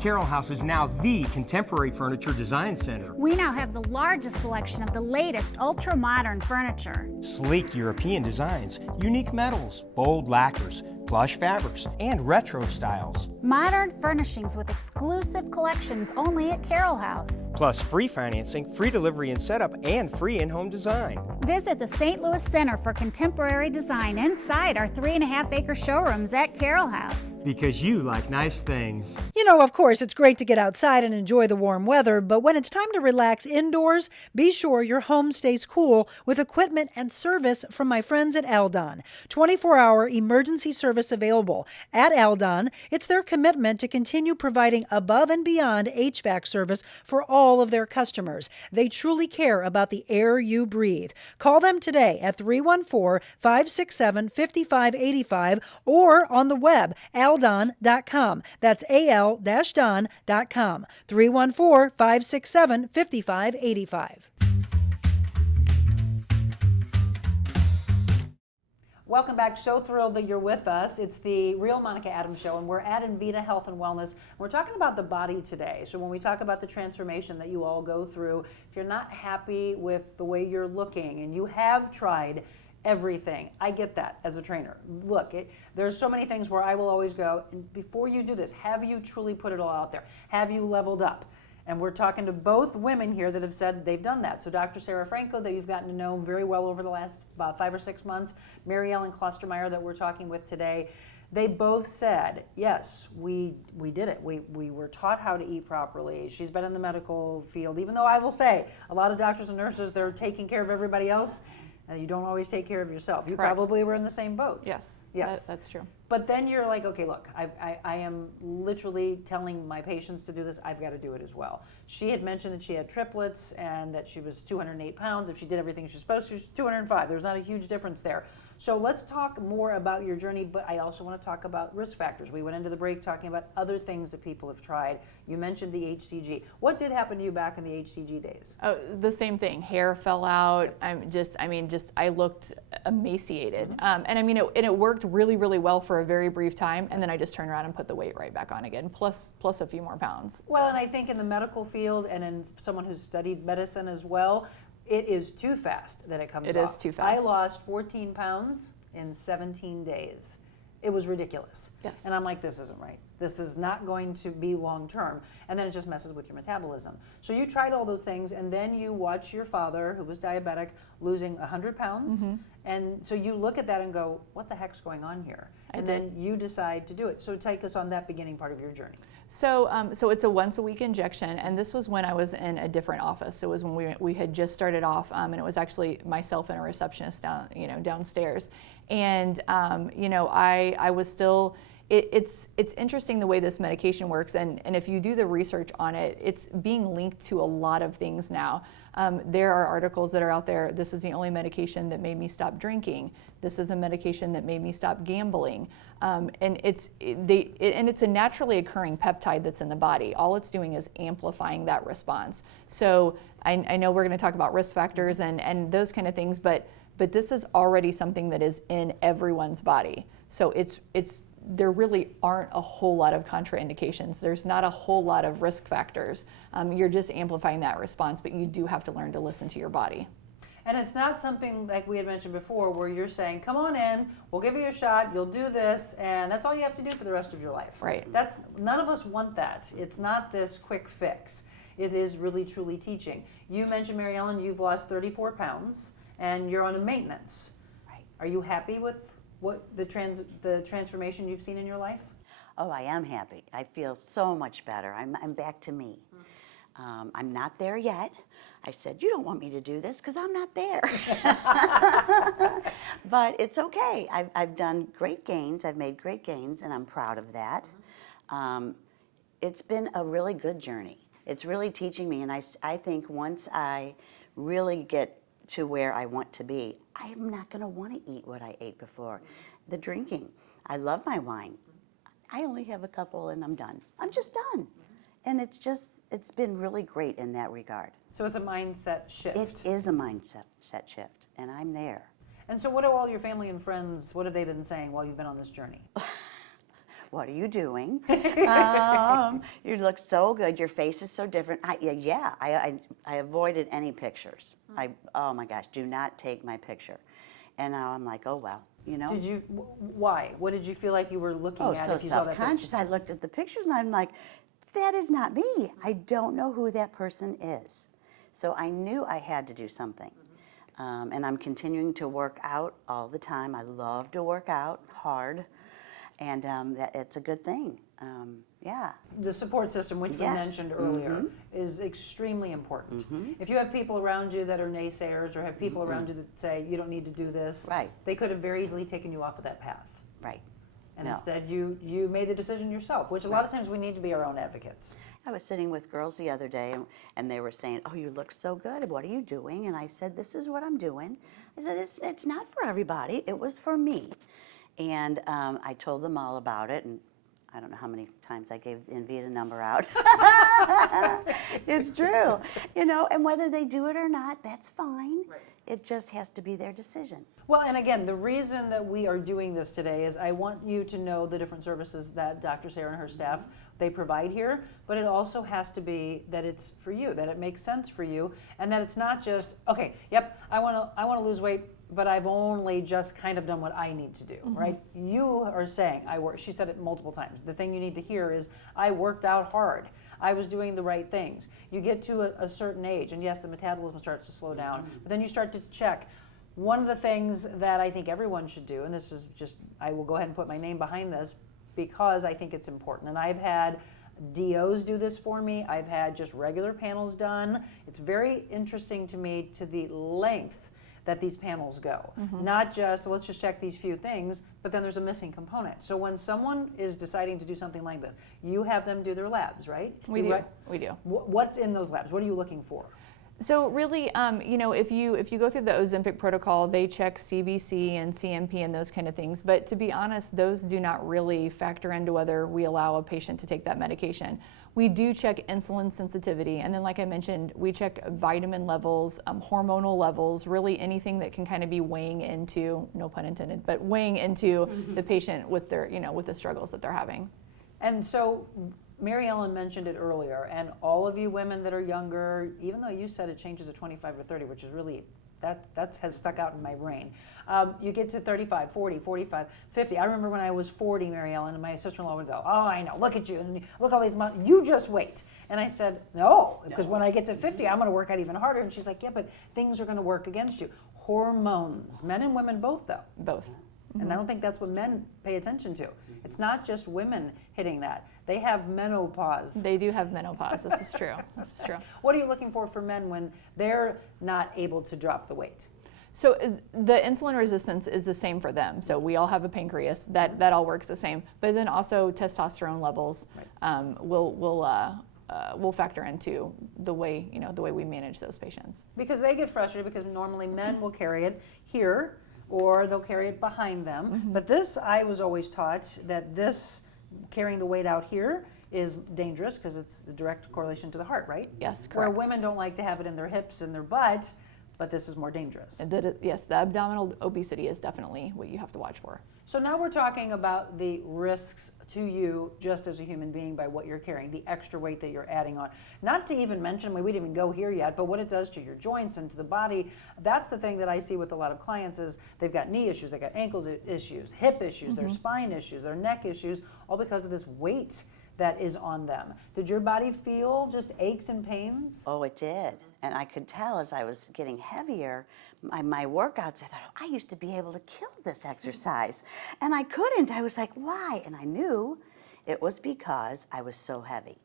Carroll House is now the contemporary furniture design center. We now have the largest selection of the latest ultra-modern furniture. Sleek European designs, unique metals, bold lacquers, plush fabrics, and retro styles. Modern furnishings with exclusive collections only at Carroll House. Plus free financing, free delivery and setup, and free in-home design. Visit the St. Louis Center for Contemporary Design inside our 3.5-acre showrooms at Carroll House. Because you like nice things. Of course, it's great to get outside and enjoy the warm weather, but when it's time to relax indoors, be sure your home stays cool with equipment and service from my friends at Aldon. 24-hour emergency service service available. At Aldon, it's their commitment to continue providing above and beyond HVAC service for all of their customers. They truly care about the air you breathe. Call them today at 314-567-5585 or on the web, aldon.com. That's al-don.com. 314-567-5585. Welcome back. So thrilled that you're with us. It's the Real Monica Adams Show, and we're at InVita Health and Wellness. We're talking about the body today. So when we talk about the transformation that you all go through, if you're not happy with the way you're looking and you have tried everything, I get that as a trainer. Look, there's so many things where I will always go, before you do this, have you truly put it all out there? Have you leveled up? And we're talking to both women here that have said they've done that. So Dr. Sara Franco, that you've gotten to know very well over the last about 5 or 6 months, Mary Ellen Klostermeyer that we're talking with today, they both said, yes, we did it. We were taught how to eat properly. She's been in the medical field, even though I will say, a lot of doctors and nurses, they're taking care of everybody else, and you don't always take care of yourself. You Correct. Probably were in the same boat. Yes. Yes. That's true. But then you're like, okay, look, I am literally telling my patients to do this. I've got to do it as well. She had mentioned that she had triplets and that she was 208 pounds. If she did everything she was supposed to, she was 205. There's not a huge difference there. So let's talk more about your journey, but I also want to talk about risk factors. We went into the break talking about other things that people have tried. You mentioned the HCG. What did happen to you back in the HCG days? Oh, the same thing. Hair fell out. I looked emaciated. And it worked really, really well for a very brief time. And then I just turned around and put the weight right back on again, plus a few more pounds. Well, and I think in the medical field and in someone who's studied medicine as well, it is too fast that it comes off. It is too fast. I lost 14 pounds in 17 days. It was ridiculous. Yes. And I'm like, this isn't right. This is not going to be long term. And then it just messes with your metabolism. So you tried all those things, and then you watch your father, who was diabetic, losing 100 pounds. Mm-hmm. And so you look at that and go, what the heck's going on here? And then you decide to do it. So take us on that beginning part of your journey. So it's a once a week injection, and this was when I was in a different office. It was when we had just started off, and it was actually myself and a receptionist downstairs. And I was still. It's interesting the way this medication works, and if you do the research on it, it's being linked to a lot of things now. There are articles that are out there. This is the only medication that made me stop drinking. This is a medication that made me stop gambling. And it's a naturally occurring peptide that's in the body. All it's doing is amplifying that response. So I know we're going to talk about risk factors and those kind of things, but this is already something that is in everyone's body. So there really aren't a whole lot of contraindications. There's not a whole lot of risk factors. You're just amplifying that response, but you do have to learn to listen to your body. And it's not something like we had mentioned before where you're saying, come on in, we'll give you a shot, you'll do this, and that's all you have to do for the rest of your life. Right. None of us want that. It's not this quick fix. It is really, truly teaching. You mentioned, Mary Ellen, you've lost 34 pounds, and you're on a maintenance. Right. Are you happy with what the transformation you've seen in your life? Oh, I am happy. I feel so much better. I'm back to me. I'm not there yet. I said, you don't want me to do this because I'm not there. But it's okay. I've done great gains. I've made great gains, and I'm proud of that. It's been a really good journey. It's really teaching me, and I think once I really get to where I want to be, I'm not going to want to eat what I ate before. The drinking. I love my wine. I only have a couple and I'm done. I'm just done. And it's been really great in that regard. So it's a mindset shift. It is a mindset shift, and I'm there. And so what do all your family and friends, what have they been saying while you've been on this journey? What are you doing? You look so good. Your face is so different. I avoided any pictures. Oh my gosh, do not take my picture. And now I'm like, oh well, you know. Did you? Why? What did you feel like you were looking at? So if you saw that picture? self-conscious. I looked at the pictures and I'm like, that is not me. I don't know who that person is. So I knew I had to do something. And I'm continuing to work out all the time. I love to work out hard. And it's a good thing. Yeah. The support system, which we mentioned earlier, is extremely important. If you have people around you that are naysayers or have people around you that say, you don't need to do this, Right. they could have very easily taken you off of that path. Right. And No. instead you made the decision yourself, which a lot of times we need to be our own advocates. I was sitting with girls the other day, and they were saying, "Oh, you look so good. What are you doing?" And I said, "This is what I'm doing." I said, "It's not for everybody. It was for me." And I told them all about it, and I don't know how many times I gave the InVita number out. It's true, you know. And whether they do it or not, that's fine. Right. It just has to be their decision. Well, and again, the reason that we are doing this today is I want you to know the different services that Dr. Sara and her staff, they provide here, but it also has to be that it's for you, that it makes sense for you, and that it's not just, okay, yep, I want to lose weight, but I've only just kind of done what I need to do, right? You are saying, she said it multiple times. The thing you need to hear is, I worked out hard. I was doing the right things. You get to a certain age, and yes, the metabolism starts to slow down, but then you start to check. One of the things that I think everyone should do, and this is just, I will go ahead and put my name behind this because I think it's important. And I've had DOs do this for me. I've had just regular panels done. It's very interesting to me to the length that these panels go. Not just, let's just check these few things, but then there's a missing component. So when someone is deciding to do something like this, you have them do their labs, right? We do. We do. What's in those labs? What are you looking for? So really, you know, if you go through the Ozempic protocol, they check CBC and CMP and those kind of things. But to be honest, those do not really factor into whether we allow a patient to take that medication. We do check insulin sensitivity, and then like I mentioned, we check vitamin levels, hormonal levels, really anything that can kind of be weighing into, no pun intended, but weighing into the patient with their, you know, with the struggles that they're having. And so Mary Ellen mentioned it earlier, and all of you women that are younger, even though you said it changes at 25 or 30, which is really, that has stuck out in my brain. You get to 35, 40, 45, 50. I remember when I was 40, Mary Ellen, and my sister-in-law would go, "Oh, I know, look at you, and look all these months, you just wait." And I said, "No, because when I get to 50, I'm gonna work out even harder." And she's like, "Yeah, but things are gonna work against you." Hormones, men and women both though. Both. And I don't think that's what men pay attention to. It's not just women hitting that. They have menopause. They do have menopause. This is true. This is true. What are you looking for men when they're not able to drop the weight? So the insulin resistance is the same for them. So we all have a pancreas. That all works the same. But then also testosterone levels will factor into the way, you know, the way we manage those patients. Because they get frustrated because normally men will carry it here or they'll carry it behind them. But this, I was always taught that this carrying the weight out here is dangerous because it's a direct correlation to the heart, right? Yes, Where correct. women don't like to have it in their hips and their butt, but this is more dangerous. Yes, the abdominal obesity is definitely what you have to watch for. So now we're talking about the risks to you just as a human being by what you're carrying, the extra weight that you're adding on. Not to even mention, we didn't even go here yet, but what it does to your joints and to the body. That's the thing that I see with a lot of clients is they've got knee issues, they've got ankles issues, hip issues, their spine issues, their neck issues, all because of this weight that is on them. Did your body feel just aches and pains? Oh, it did. And I could tell as I was getting heavier, my workouts, I thought, oh, I used to be able to kill this exercise. And I couldn't. I was like, why? And I knew it was because I was so heavy.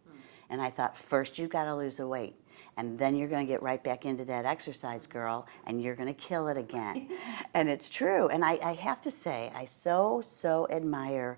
And I thought, first you've got to lose the weight. And then you're going to get right back into that exercise, girl, and you're going to kill it again. And it's true. And I have to say, I so admire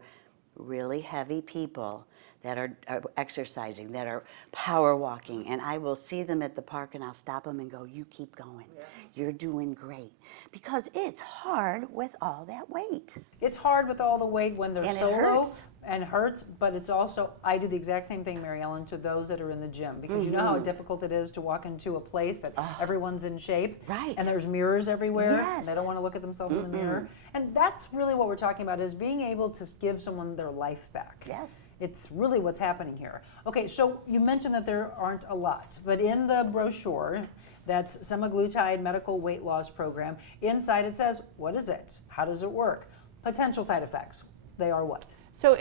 really heavy people that are exercising, that are power walking, and I will see them at the park and I'll stop them and go, you keep going. Yeah. You're doing great. Because it's hard with all that weight. It's hard with all the weight when they're And so it low hurts. and hurts, but it's also, I do the exact same thing, Mary Ellen, to those that are in the gym, because you know how difficult it is to walk into a place that everyone's in shape, Right. and there's mirrors everywhere, and Yes. they don't want to look at themselves in the mirror. And that's really what we're talking about, is being able to give someone their life back. Yes. It's really what's happening here. Okay, so you mentioned that there aren't a lot, but in the brochure, that's semaglutide medical weight loss program, inside it says, what is it? How does it work? Potential side effects. They are what? So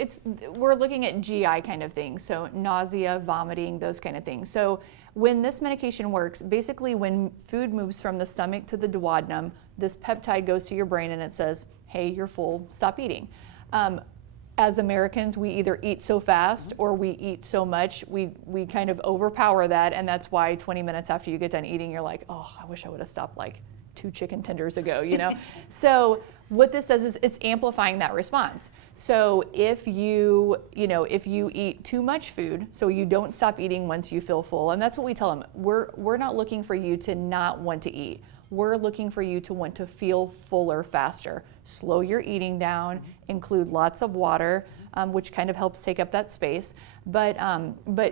we're looking at GI kind of things, so nausea, vomiting, those kind of things. So when this medication works, basically when food moves from the stomach to the duodenum, this peptide goes to your brain and it says, hey, you're full, stop eating. As Americans, we either eat so fast or we eat so much, we kind of overpower that, and that's why 20 minutes after you get done eating, you're like, oh, I wish I would have stopped like 2 chicken tenders ago, you know? So what this does is it's amplifying that response. So if you eat too much food, so you don't stop eating once you feel full, and that's what we tell them. We're not looking for you to not want to eat. We're looking for you to want to feel fuller faster. Slow your eating down, include lots of water, which kind of helps take up that space. But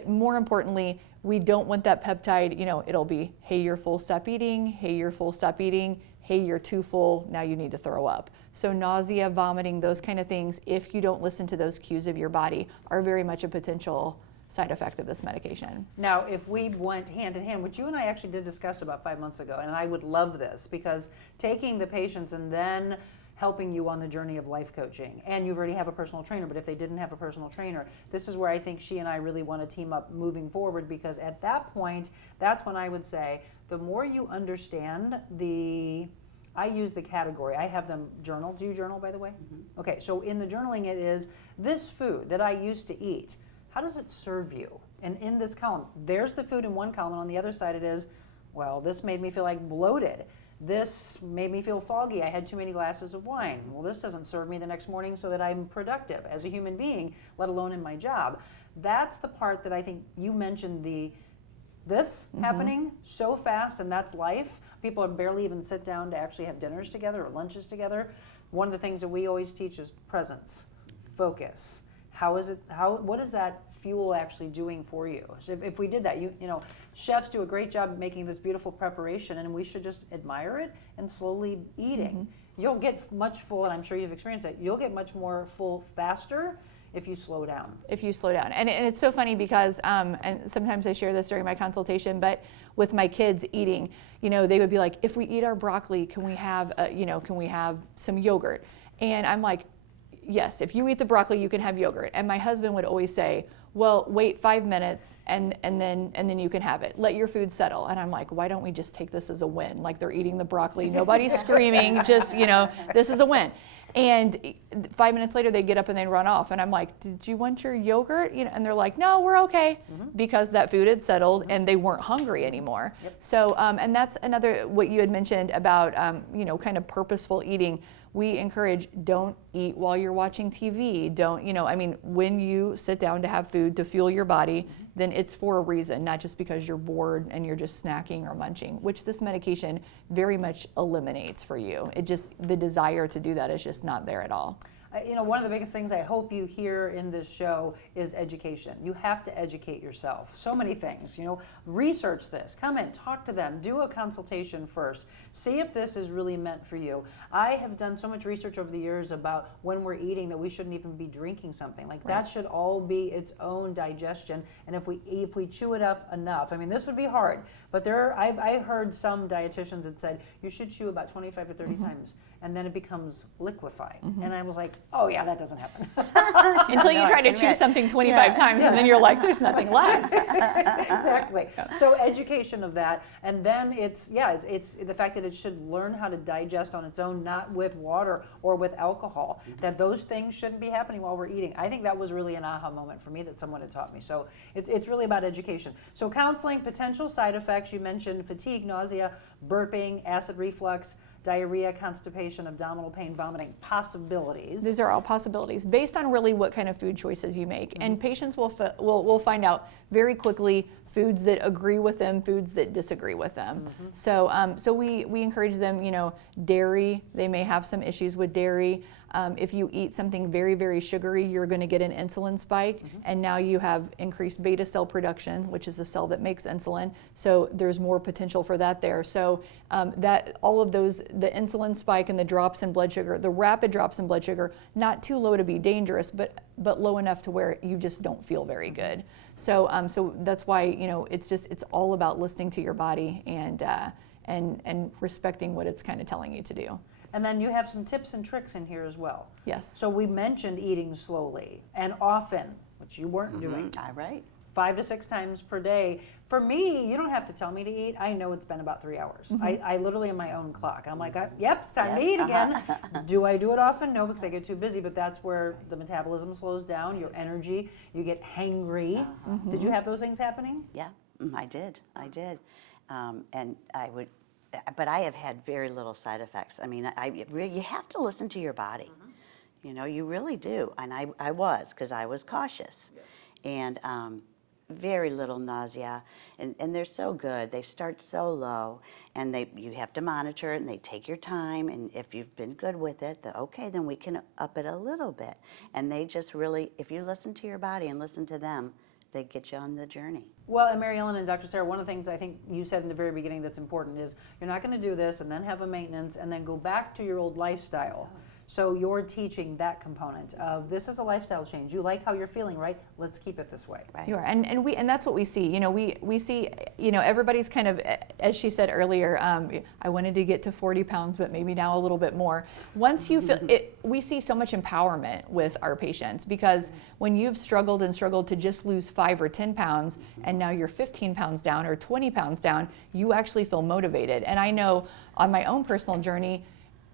more importantly, we don't want that peptide, it'll be, hey, you're full, stop eating, hey, you're full, stop eating, hey, you're too full, now you need to throw up. So nausea, vomiting, those kind of things, if you don't listen to those cues of your body, are very much a potential side effect of this medication. Now, if we went hand in hand, which you and I actually did discuss about 5 months ago, and I would love this, because taking the patients and then helping you on the journey of life coaching, and you already have a personal trainer, but if they didn't have a personal trainer, this is where I think she and I really want to team up moving forward, because at that point, that's when I would say, the more you understand I use the category. I have them journal. Do you journal, by the way? Mm-hmm. Okay, so in the journaling it is, this food that I used to eat, how does it serve you? And in this column, there's the food in one column, and on the other side it is, well, this made me feel like bloated. This made me feel foggy. I had too many glasses of wine. Well, this doesn't serve me the next morning so that I'm productive as a human being, let alone in my job. That's the part that I think you mentioned, this happening so fast, and that's life. People barely even sit down to actually have dinners together or lunches together. One of the things that we always teach is presence, focus. What is that fuel actually doing for you? So if we did that, chefs do a great job of making this beautiful preparation, and we should just admire it and slowly eating. You'll get much full, and I'm sure you've experienced it, you'll get much more full faster if you slow down. And it's so funny because, and sometimes I share this during my consultation, but with my kids eating, they would be like, if we eat our broccoli, can we have some yogurt? And I'm like, yes, if you eat the broccoli, you can have yogurt. And my husband would always say, well, wait 5 minutes and then you can have it. Let your food settle. And I'm like, why don't we just take this as a win? Like, they're eating the broccoli, nobody's screaming, just, this is a win. And 5 minutes later, they get up and they run off. And I'm like, did you want your yogurt? And they're like, no, we're okay, because that food had settled and they weren't hungry anymore. Yep. So, and that's another, what you had mentioned about, kind of purposeful eating. We encourage, don't eat while you're watching TV. When you sit down to have food to fuel your body, then it's for a reason, not just because you're bored and you're just snacking or munching, which this medication very much eliminates for you. The desire to do that is just not there at all. One of the biggest things I hope you hear in this show is education. You have to educate yourself. So many things, research this, come in, talk to them, do a consultation first, see if this is really meant for you. I have done so much research over the years about when we're eating that we shouldn't even be drinking something. Like, that should all be its own digestion. And if we chew it up enough, this would be hard, but I heard some dietitians that said you should chew about 25 to 30 times, and then it becomes liquefied. And I was like, oh yeah, that doesn't happen. Until you try to chew something 25 times, and then you're like, there's nothing left. Exactly. So education of that, and then it's the fact that it should learn how to digest on its own, not with water or with alcohol. That those things shouldn't be happening while we're eating. I think that was really an aha moment for me that someone had taught me. So it's really about education. So counseling, potential side effects, you mentioned fatigue, nausea, burping, acid reflux, diarrhea, constipation, abdominal pain, vomiting, possibilities. These are all possibilities based on really what kind of food choices you make. And patients will find out very quickly foods that agree with them, foods that disagree with them. So we encourage them, dairy, they may have some issues with dairy. If you eat something very, very sugary, you're going to get an insulin spike, and now you have increased beta cell production, which is a cell that makes insulin. So there's more potential for that there. So that all of those, the insulin spike and the drops in blood sugar, the rapid drops in blood sugar, not too low to be dangerous, but low enough to where you just don't feel very good. So so that's why it's all about listening to your body and respecting what it's kind of telling you to do. And then you have some tips and tricks in here as well. Yes. So we mentioned eating slowly and often, which you weren't doing. All right. 5 to 6 times per day. For me, you don't have to tell me to eat. I know it's been about 3 hours. I literally am my own clock. I'm like, yep, it's time to eat again. Do I do it often? No, because I get too busy, but that's where the metabolism slows down, your energy, you get hangry. Did you have those things happening? Yeah, I did. And I would, but I have had very little side effects. I mean, you have to listen to your body. You know, you really do. And I was, because I was cautious. And very little nausea. And they're so good. They start so low. And you have to monitor it, and they take your time. And if you've been good with it, okay, then we can up it a little bit. And they just really, if you listen to your body and listen to them, they get you on the journey. Well, and Mary Ellen and Dr. Sara, one of the things I think you said in the very beginning that's important is you're not going to do this and then have a maintenance and then go back to your old lifestyle. So you're teaching that component of this is a lifestyle change. You like how you're feeling, right? Let's keep it this way. Right. You are, and that's what we see. You know, we see, you know, everybody's kind of, as she said earlier, I wanted to get to 40 pounds, but maybe now a little bit more. Once you feel it, we see so much empowerment with our patients, because when you've struggled to just lose 5 or 10 pounds, and now you're 15 pounds down or 20 pounds down, you actually feel motivated. And I know on my own personal journey,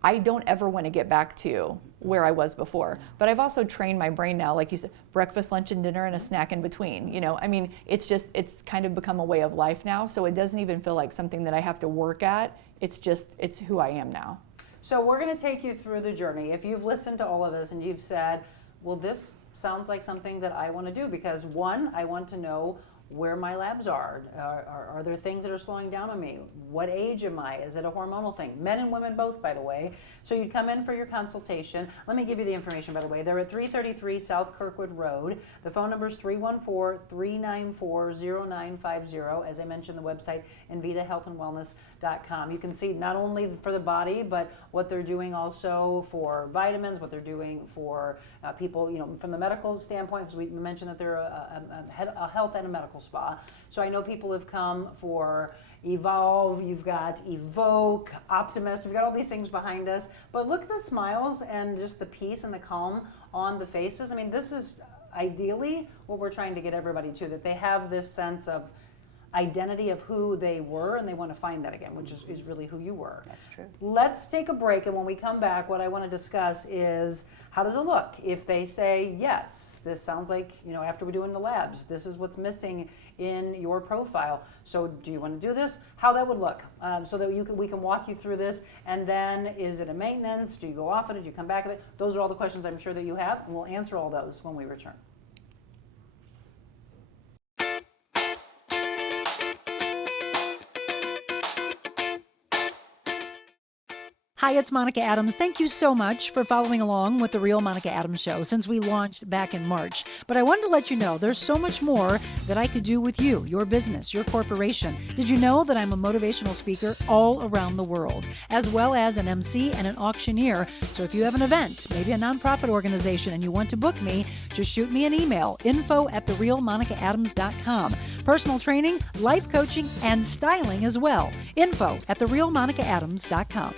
I don't ever want to get back to where I was before. But I've also trained my brain now, like you said, breakfast, lunch, and dinner, and a snack in between. You know, I mean, it's kind of become a way of life now. So it doesn't even feel like something that I have to work at. It's who I am now. So we're going to take you through the journey. If you've listened to all of this and you've said, well, this sounds like something that I want to do, because one, I want to know where my labs are. Are there things that are slowing down on me? What age am I? Is it a hormonal thing? Men and women both, by the way. So you'd come in for your consultation. Let me give you the information, by the way. They're at 333 South Kirkwood Road. The phone number is 314-394-0950. As I mentioned, the website, InVitaHealthAndWellness.com. You can see not only for the body, but what they're doing also for vitamins, what they're doing for people, you know, from the medical standpoint, because we mentioned that they're a health and a medical spa. So I know people have come for Evolve, you've got Evoke, Optimist, we've got all these things behind us. But look at the smiles and just the peace and the calm on the faces. I mean, this is ideally what we're trying to get everybody to, that they have this sense of identity of who they were, and they want to find that again, which is really who you were. That's true. Let's take a break, and when we come back, what I want to discuss is how does it look? If they say, yes, this sounds like, you know, after we're doing the labs, this is what's missing in your profile. So do you want to do this? How that would look, so that we can walk you through this. And then, is it a maintenance? Do you go off of it? Do you come back of it? Those are all the questions I'm sure that you have, and we'll answer all those when we return. Hi, it's Monica Adams. Thank you so much for following along with The Real Monica Adams Show since we launched back in March. But I wanted to let you know there's so much more that I could do with you, your business, your corporation. Did you know that I'm a motivational speaker all around the world, as well as an MC and an auctioneer? So if you have an event, maybe a nonprofit organization, and you want to book me, just shoot me an email, info@TheRealMonicaAdams.com. Personal training, life coaching, and styling as well. info@TheRealMonicaAdams.com.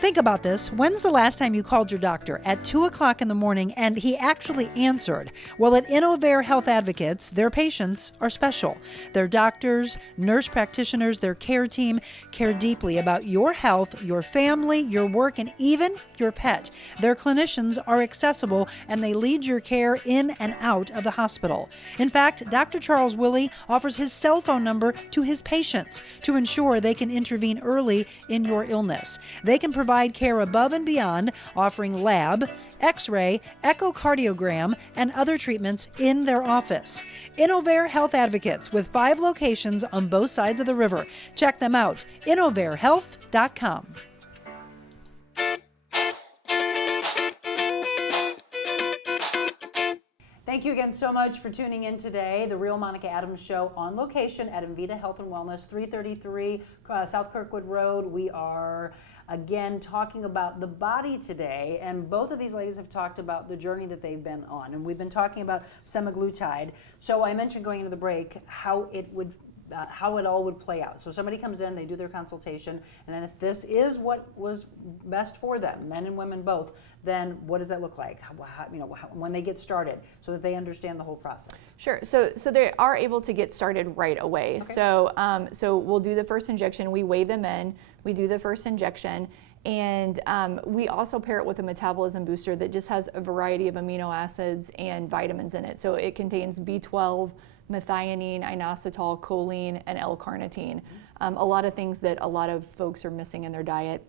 Think about this. When's the last time you called your doctor at 2 o'clock in the morning and he actually answered? Well, at InnoVare Health Advocates, their patients are special. Their doctors, nurse practitioners, their care team care deeply about your health, your family, your work, and even your pet. Their clinicians are accessible and they lead your care in and out of the hospital. In fact, Dr. Charles Willie offers his cell phone number to his patients to ensure they can intervene early in your illness. They can provide care above and beyond, offering lab, x-ray, echocardiogram, and other treatments in their office. InnoVare Health Advocates with 5 locations on both sides of the river. Check them out, innovarehealth.com. Thank you again so much for tuning in today. The Real Monica Adams Show on location at InVita Health and Wellness, 333 South Kirkwood Road. We are again talking about the body today, and both of these ladies have talked about the journey that they've been on, and we've been talking about semaglutide. So I mentioned going into the break how it all would play out. So somebody comes in, they do their consultation, and then if this is what was best for them, men and women both, then what does that look like? When they get started, so that they understand the whole process. Sure. So they are able to get started right away. Okay. So we'll do the first injection. We weigh them in. We do the first injection, And we also pair it with a metabolism booster that just has a variety of amino acids and vitamins in it. So it contains B12, methionine, inositol, choline, and L-carnitine. A lot of things that a lot of folks are missing in their diet,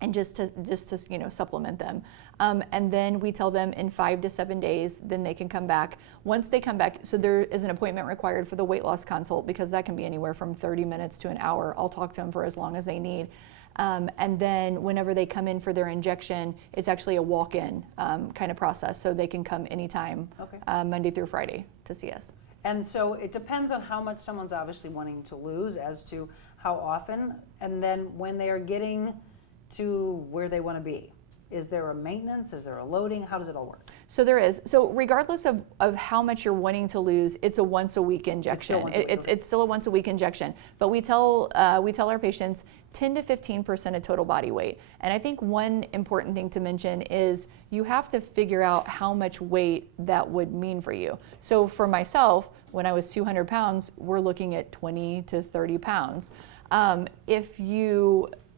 and just to supplement them. And then we tell them in 5 to 7 days, then they can come back. Once they come back, so there is an appointment required for the weight loss consult, because that can be anywhere from 30 minutes to an hour. I'll talk to them for as long as they need. And then whenever they come in for their injection, it's actually a walk-in kind of process, so they can come anytime, Monday through Friday, to see us. And so it depends on how much someone's obviously wanting to lose as to how often, and then when they are getting to where they want to be. Is there a maintenance? Is there a loading? How does it all work? So there is. So regardless of how much you're wanting to lose, it's a once a week injection. It's still a once a week injection. But we tell our patients 10 to 15% of total body weight. And I think one important thing to mention is you have to figure out how much weight that would mean for you. So for myself, when I was 200 pounds, we're looking at 20 to 30 pounds.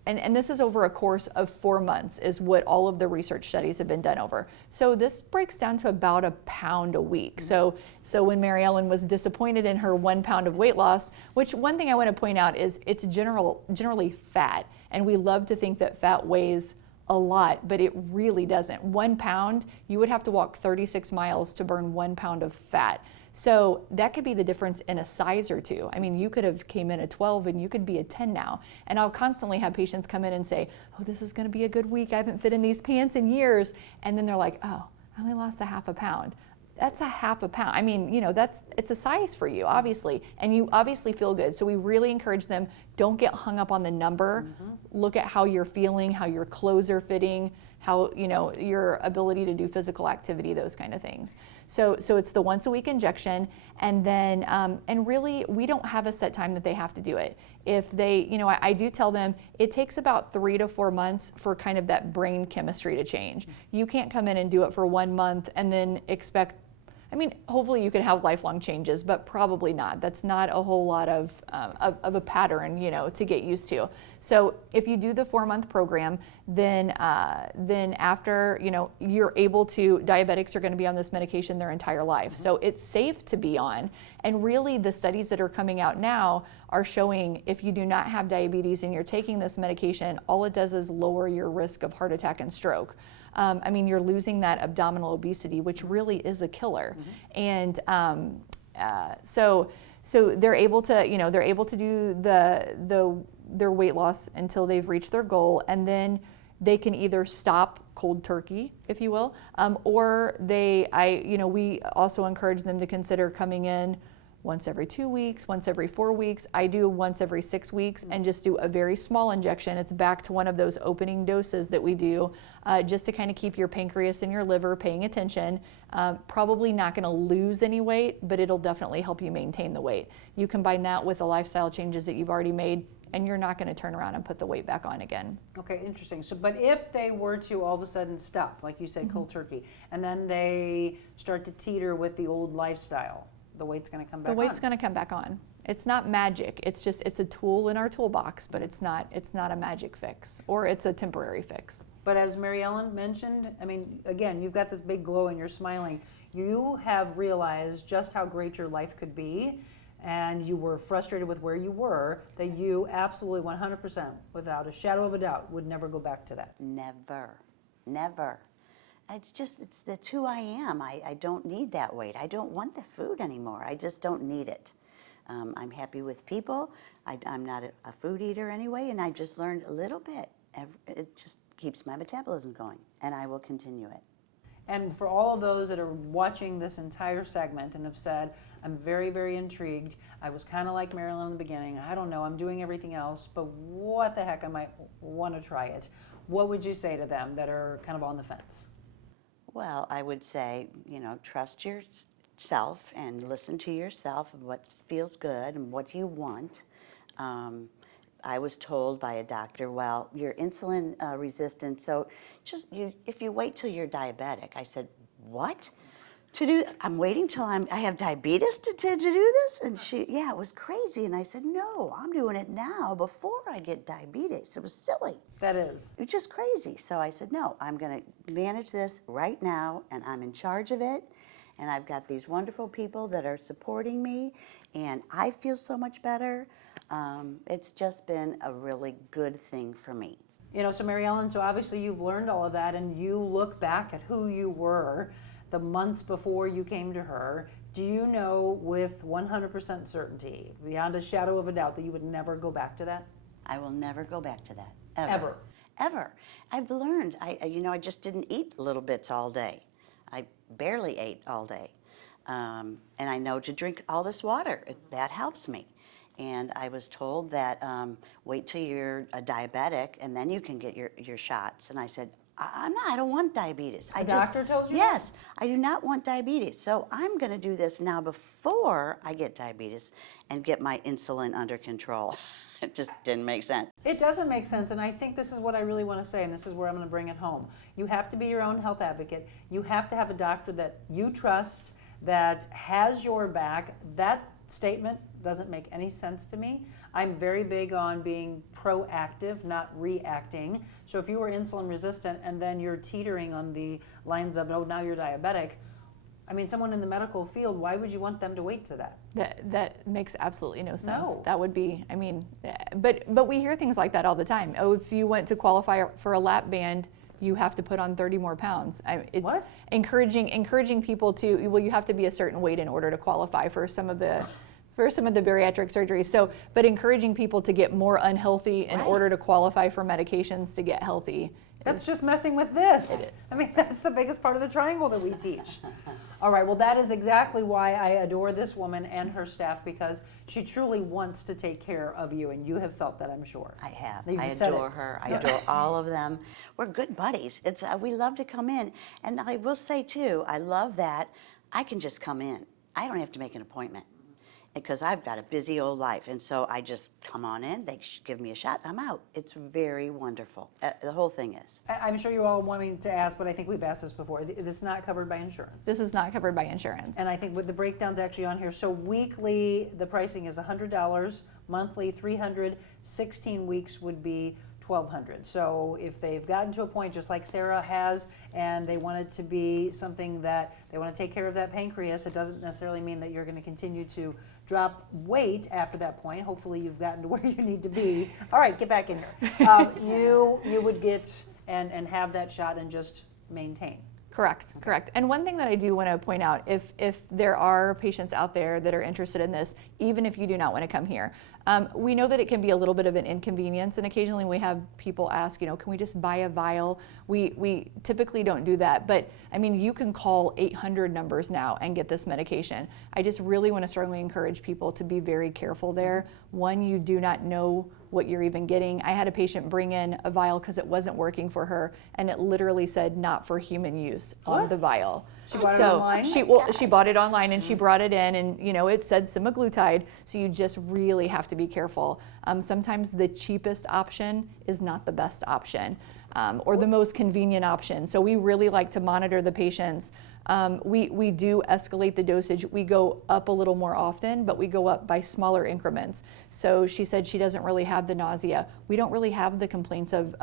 And this is over a course of 4 months is what all of the research studies have been done over. So this breaks down to about a pound a week. So when Mary Ellen was disappointed in her 1 pound of weight loss, which one thing I want to point out is it's generally fat. And we love to think that fat weighs a lot, but it really doesn't. 1 pound, you would have to walk 36 miles to burn 1 pound of fat. So that could be the difference in a size or two. I mean, you could have came in a 12 and you could be a 10 now. And I'll constantly have patients come in and say, oh, this is going to be a good week. I haven't fit in these pants in years. And then they're like, oh, I only lost a half a pound. That's a half a pound. I mean, it's a size for you, obviously, and you obviously feel good. So we really encourage them, don't get hung up on the number. Look at how you're feeling, how your clothes are fitting, how, your ability to do physical activity, those kind of things. So it's the once a week injection, and then, and really, we don't have a set time that they have to do it. If they, I do tell them it takes about 3 to 4 months for kind of that brain chemistry to change. You can't come in and do it for 1 month and then expect, hopefully you can have lifelong changes, but probably not. That's not a whole lot of a pattern, to get used to. So if you do the 4-month program, then after, you're able to, diabetics are going to be on this medication their entire life. So it's safe to be on. And really the studies that are coming out now are showing if you do not have diabetes and you're taking this medication, all it does is lower your risk of heart attack and stroke. You're losing that abdominal obesity, which really is a killer. And so they're able to do their weight loss until they've reached their goal, and then they can either stop cold turkey, if you will, or we also encourage them to consider coming in once every 2 weeks, once every 4 weeks. I do once every 6 weeks and just do a very small injection. It's back to one of those opening doses that we do just to kind of keep your pancreas and your liver paying attention. Probably not going to lose any weight, but it'll definitely help you maintain the weight. You combine that with the lifestyle changes that you've already made, and you're not going to turn around and put the weight back on again. Okay, interesting. So, but if they were to all of a sudden stop, like you said, cold turkey, and then they start to teeter with the old lifestyle, the weight's going to come back on. The weight's going to come back on. It's not magic. It's a tool in our toolbox, but it's not a magic fix, or it's a temporary fix. But as Mary Ellen mentioned, again, you've got this big glow and you're smiling. You have realized just how great your life could be, and you were frustrated with where you were, that you absolutely 100%, without a shadow of a doubt, would never go back to that. Never. That's who I am. I don't need that weight. I don't want the food anymore. I just don't need it. I'm happy with people. I'm not a food eater anyway, and I just learned a little bit. It just keeps my metabolism going, and I will continue it. And for all of those that are watching this entire segment and have said, I'm very, very intrigued. I was kind of like Marilyn in the beginning. I don't know, I'm doing everything else, but what the heck, I might want to try it. What would you say to them that are kind of on the fence? Well, I would say, trust yourself and listen to yourself and what feels good and what you want. I was told by a doctor, well, you're insulin resistant, so if you wait till you're diabetic. I said, what? to do, I'm waiting till I have diabetes to do this? And she, yeah, it was crazy. And I said, no, I'm doing it now before I get diabetes. It was silly. That is. It was just crazy. So I said, no, I'm going to manage this right now, and I'm in charge of it. And I've got these wonderful people that are supporting me, and I feel so much better. It's just been a really good thing for me. You know, so Mary Ellen, so obviously you've learned all of that, and you look back at who you were the months before you came to her. Do you know with 100% certainty, beyond a shadow of a doubt, that you would never go back to that? I will never go back to that, Ever? Ever. I've learned, I just didn't eat little bits all day. I barely ate all day. And I know to drink all this water, that helps me. And I was told that wait till you're a diabetic and then you can get your shots. And I said, I don't want diabetes. The doctor told you that? Yes, I do not want diabetes. So I'm going to do this now before I get diabetes and get my insulin under control. It just didn't make sense. It doesn't make sense, and I think this is what I really want to say, and this is where I'm going to bring it home. You have to be your own health advocate. You have to have a doctor that you trust, that has your back. That statement doesn't make any sense to me. I'm very big on being proactive, not reacting. So if you were insulin resistant and then you're teetering on the lines of, oh, now you're diabetic, I mean, someone in the medical field, why would you want them to wait to that? That makes absolutely no sense. No. That would be, I mean, but we hear things like that all the time. Oh, if you went to qualify for a lap band, you have to put on 30 more pounds. It's What? encouraging people to, well, you have to be a certain weight in order to qualify for some of the bariatric surgeries. So, but encouraging people to get more unhealthy in Right. order to qualify for medications to get healthy. That's just messing with this. I mean, that's the biggest part of the triangle that we teach. All right, well, that is exactly why I adore this woman and her staff, because she truly wants to take care of you, and you have felt that, I'm sure. I have. You've I said adore it. her. I adore all of them. We're good buddies. It's we love to come in. And I will say, too, I love that I can just come in. I don't have to make an appointment because I've got a busy old life. And so I just come on in. They give me a shot. I'm out. It's very wonderful. The whole thing is. I'm sure you all want me to ask, but I think we've asked this before. It's not covered by insurance. This is not covered by insurance. And I think with the breakdown's actually on here. So weekly, the pricing is $100. Monthly, $300. 16 weeks would be $1,200. So if they've gotten to a point just like Sara has, and they want it to be something that they want to take care of that pancreas, it doesn't necessarily mean that you're going to continue to drop weight after that point. Hopefully you've gotten to where you need to be. All right, get back in here. You would get and have that shot and just maintain. Correct. And one thing that I do want to point out, if there are patients out there that are interested in this, even if you do not want to come here, we know that it can be a little bit of an inconvenience, and occasionally we have people ask, can we just buy a vial? We typically don't do that, but I mean, you can call 800 numbers now and get this medication. I just really want to strongly encourage people to be very careful there. One, you do not know what you're even getting. I had a patient bring in a vial because it wasn't working for her, and it literally said not for human use on the vial. She bought it online? She bought it online and she brought it in, and it said semaglutide, so you just really have to be careful. Sometimes the cheapest option is not the best option, or the most convenient option. So we really like to monitor the patients. We do escalate the dosage. We go up a little more often, but we go up by smaller increments. So she said she doesn't really have the nausea. We don't really have the complaints of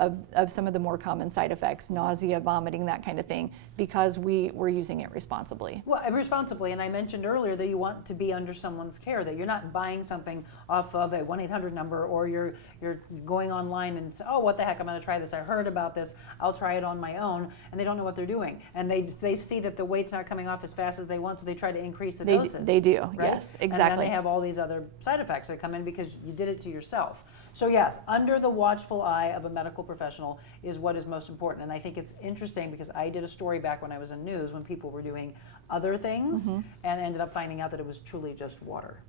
some of the more common side effects, nausea, vomiting, that kind of thing, because we're using it responsibly. Well, responsibly, and I mentioned earlier that you want to be under someone's care, that you're not buying something off of a 1-800 number, or you're going online and say, oh, what the heck, I'm going to try this. I heard about this. I'll try it on my own, and they don't know what they're doing. And they see that the weight's not coming off as fast as they want, so they try to increase the doses. They do, right? yes, exactly. And then they have all these other side effects that come in because you did it to yourself. So yes, under the watchful eye of a medical professional is what is most important. And I think it's interesting because I did a story back when I was in news when people were doing other things and ended up finding out that it was truly just water.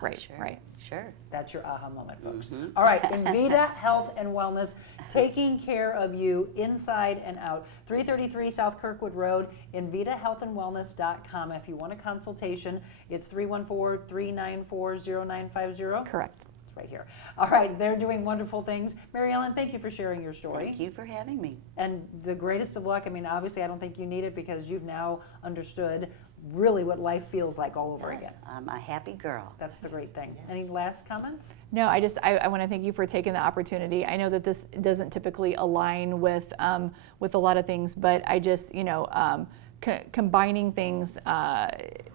Right, Sure. right. Sure. That's your aha moment, folks. All right, InVita Health and Wellness, taking care of you inside and out. 333 South Kirkwood Road, InVitaHealthAndWellness.com. If you want a consultation, it's 314-394-0950. Correct. right here. All right, they're doing wonderful things. Mary Ellen, thank you for sharing your story. Thank you for having me. And the greatest of luck. I mean, obviously, I don't think you need it because you've now understood really what life feels like all over again. I'm a happy girl. That's the great thing. Any last comments? No, I want to thank you for taking the opportunity. I know that this doesn't typically align with a lot of things, but I just, combining things,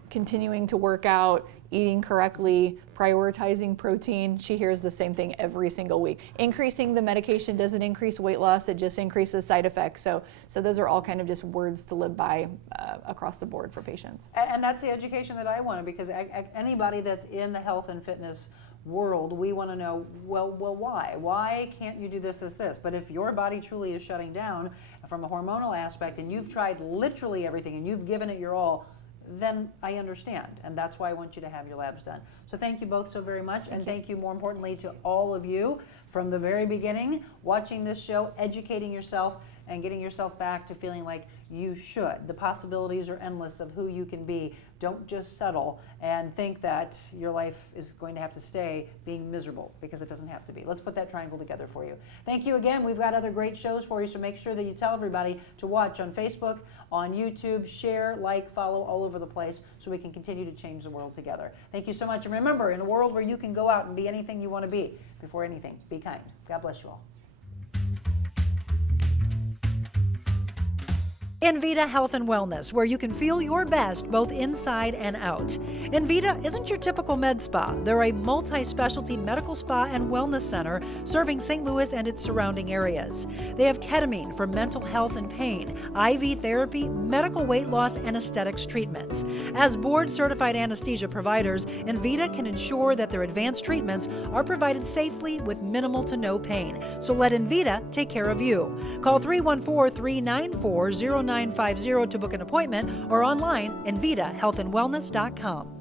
continuing to work out, eating correctly, prioritizing protein. She hears the same thing every single week. Increasing the medication doesn't increase weight loss, it just increases side effects. So those are all kind of just words to live by across the board for patients. And that's the education that I wanted, because anybody that's in the health and fitness world, we want to know, well, why? Why can't you do this, this? But if your body truly is shutting down from a hormonal aspect and you've tried literally everything and you've given it your all, then I understand. And that's why I want you to have your labs done. So thank you both so very much. And thank you more importantly to all of you from the very beginning, watching this show, educating yourself, and getting yourself back to feeling like you should. The possibilities are endless of who you can be. Don't just settle and think that your life is going to have to stay being miserable, because it doesn't have to be. Let's put that triangle together for you. Thank you again. We've got other great shows for you, so make sure that you tell everybody to watch on Facebook, on YouTube, share, like, follow all over the place so we can continue to change the world together. Thank you so much. And remember, in a world where you can go out and be anything you want to be, before anything, be kind. God bless you all. InVita Health and Wellness, where you can feel your best both inside and out. InVita isn't your typical med spa. They're a multi-specialty medical spa and wellness center serving St. Louis and its surrounding areas. They have ketamine for mental health and pain, IV therapy, medical weight loss, and aesthetics treatments. As board-certified anesthesia providers, InVita can ensure that their advanced treatments are provided safely with minimal to no pain. So let InVita take care of you. Call 314-394-0950 to book an appointment, or online, InVitaHealthandWellness.com.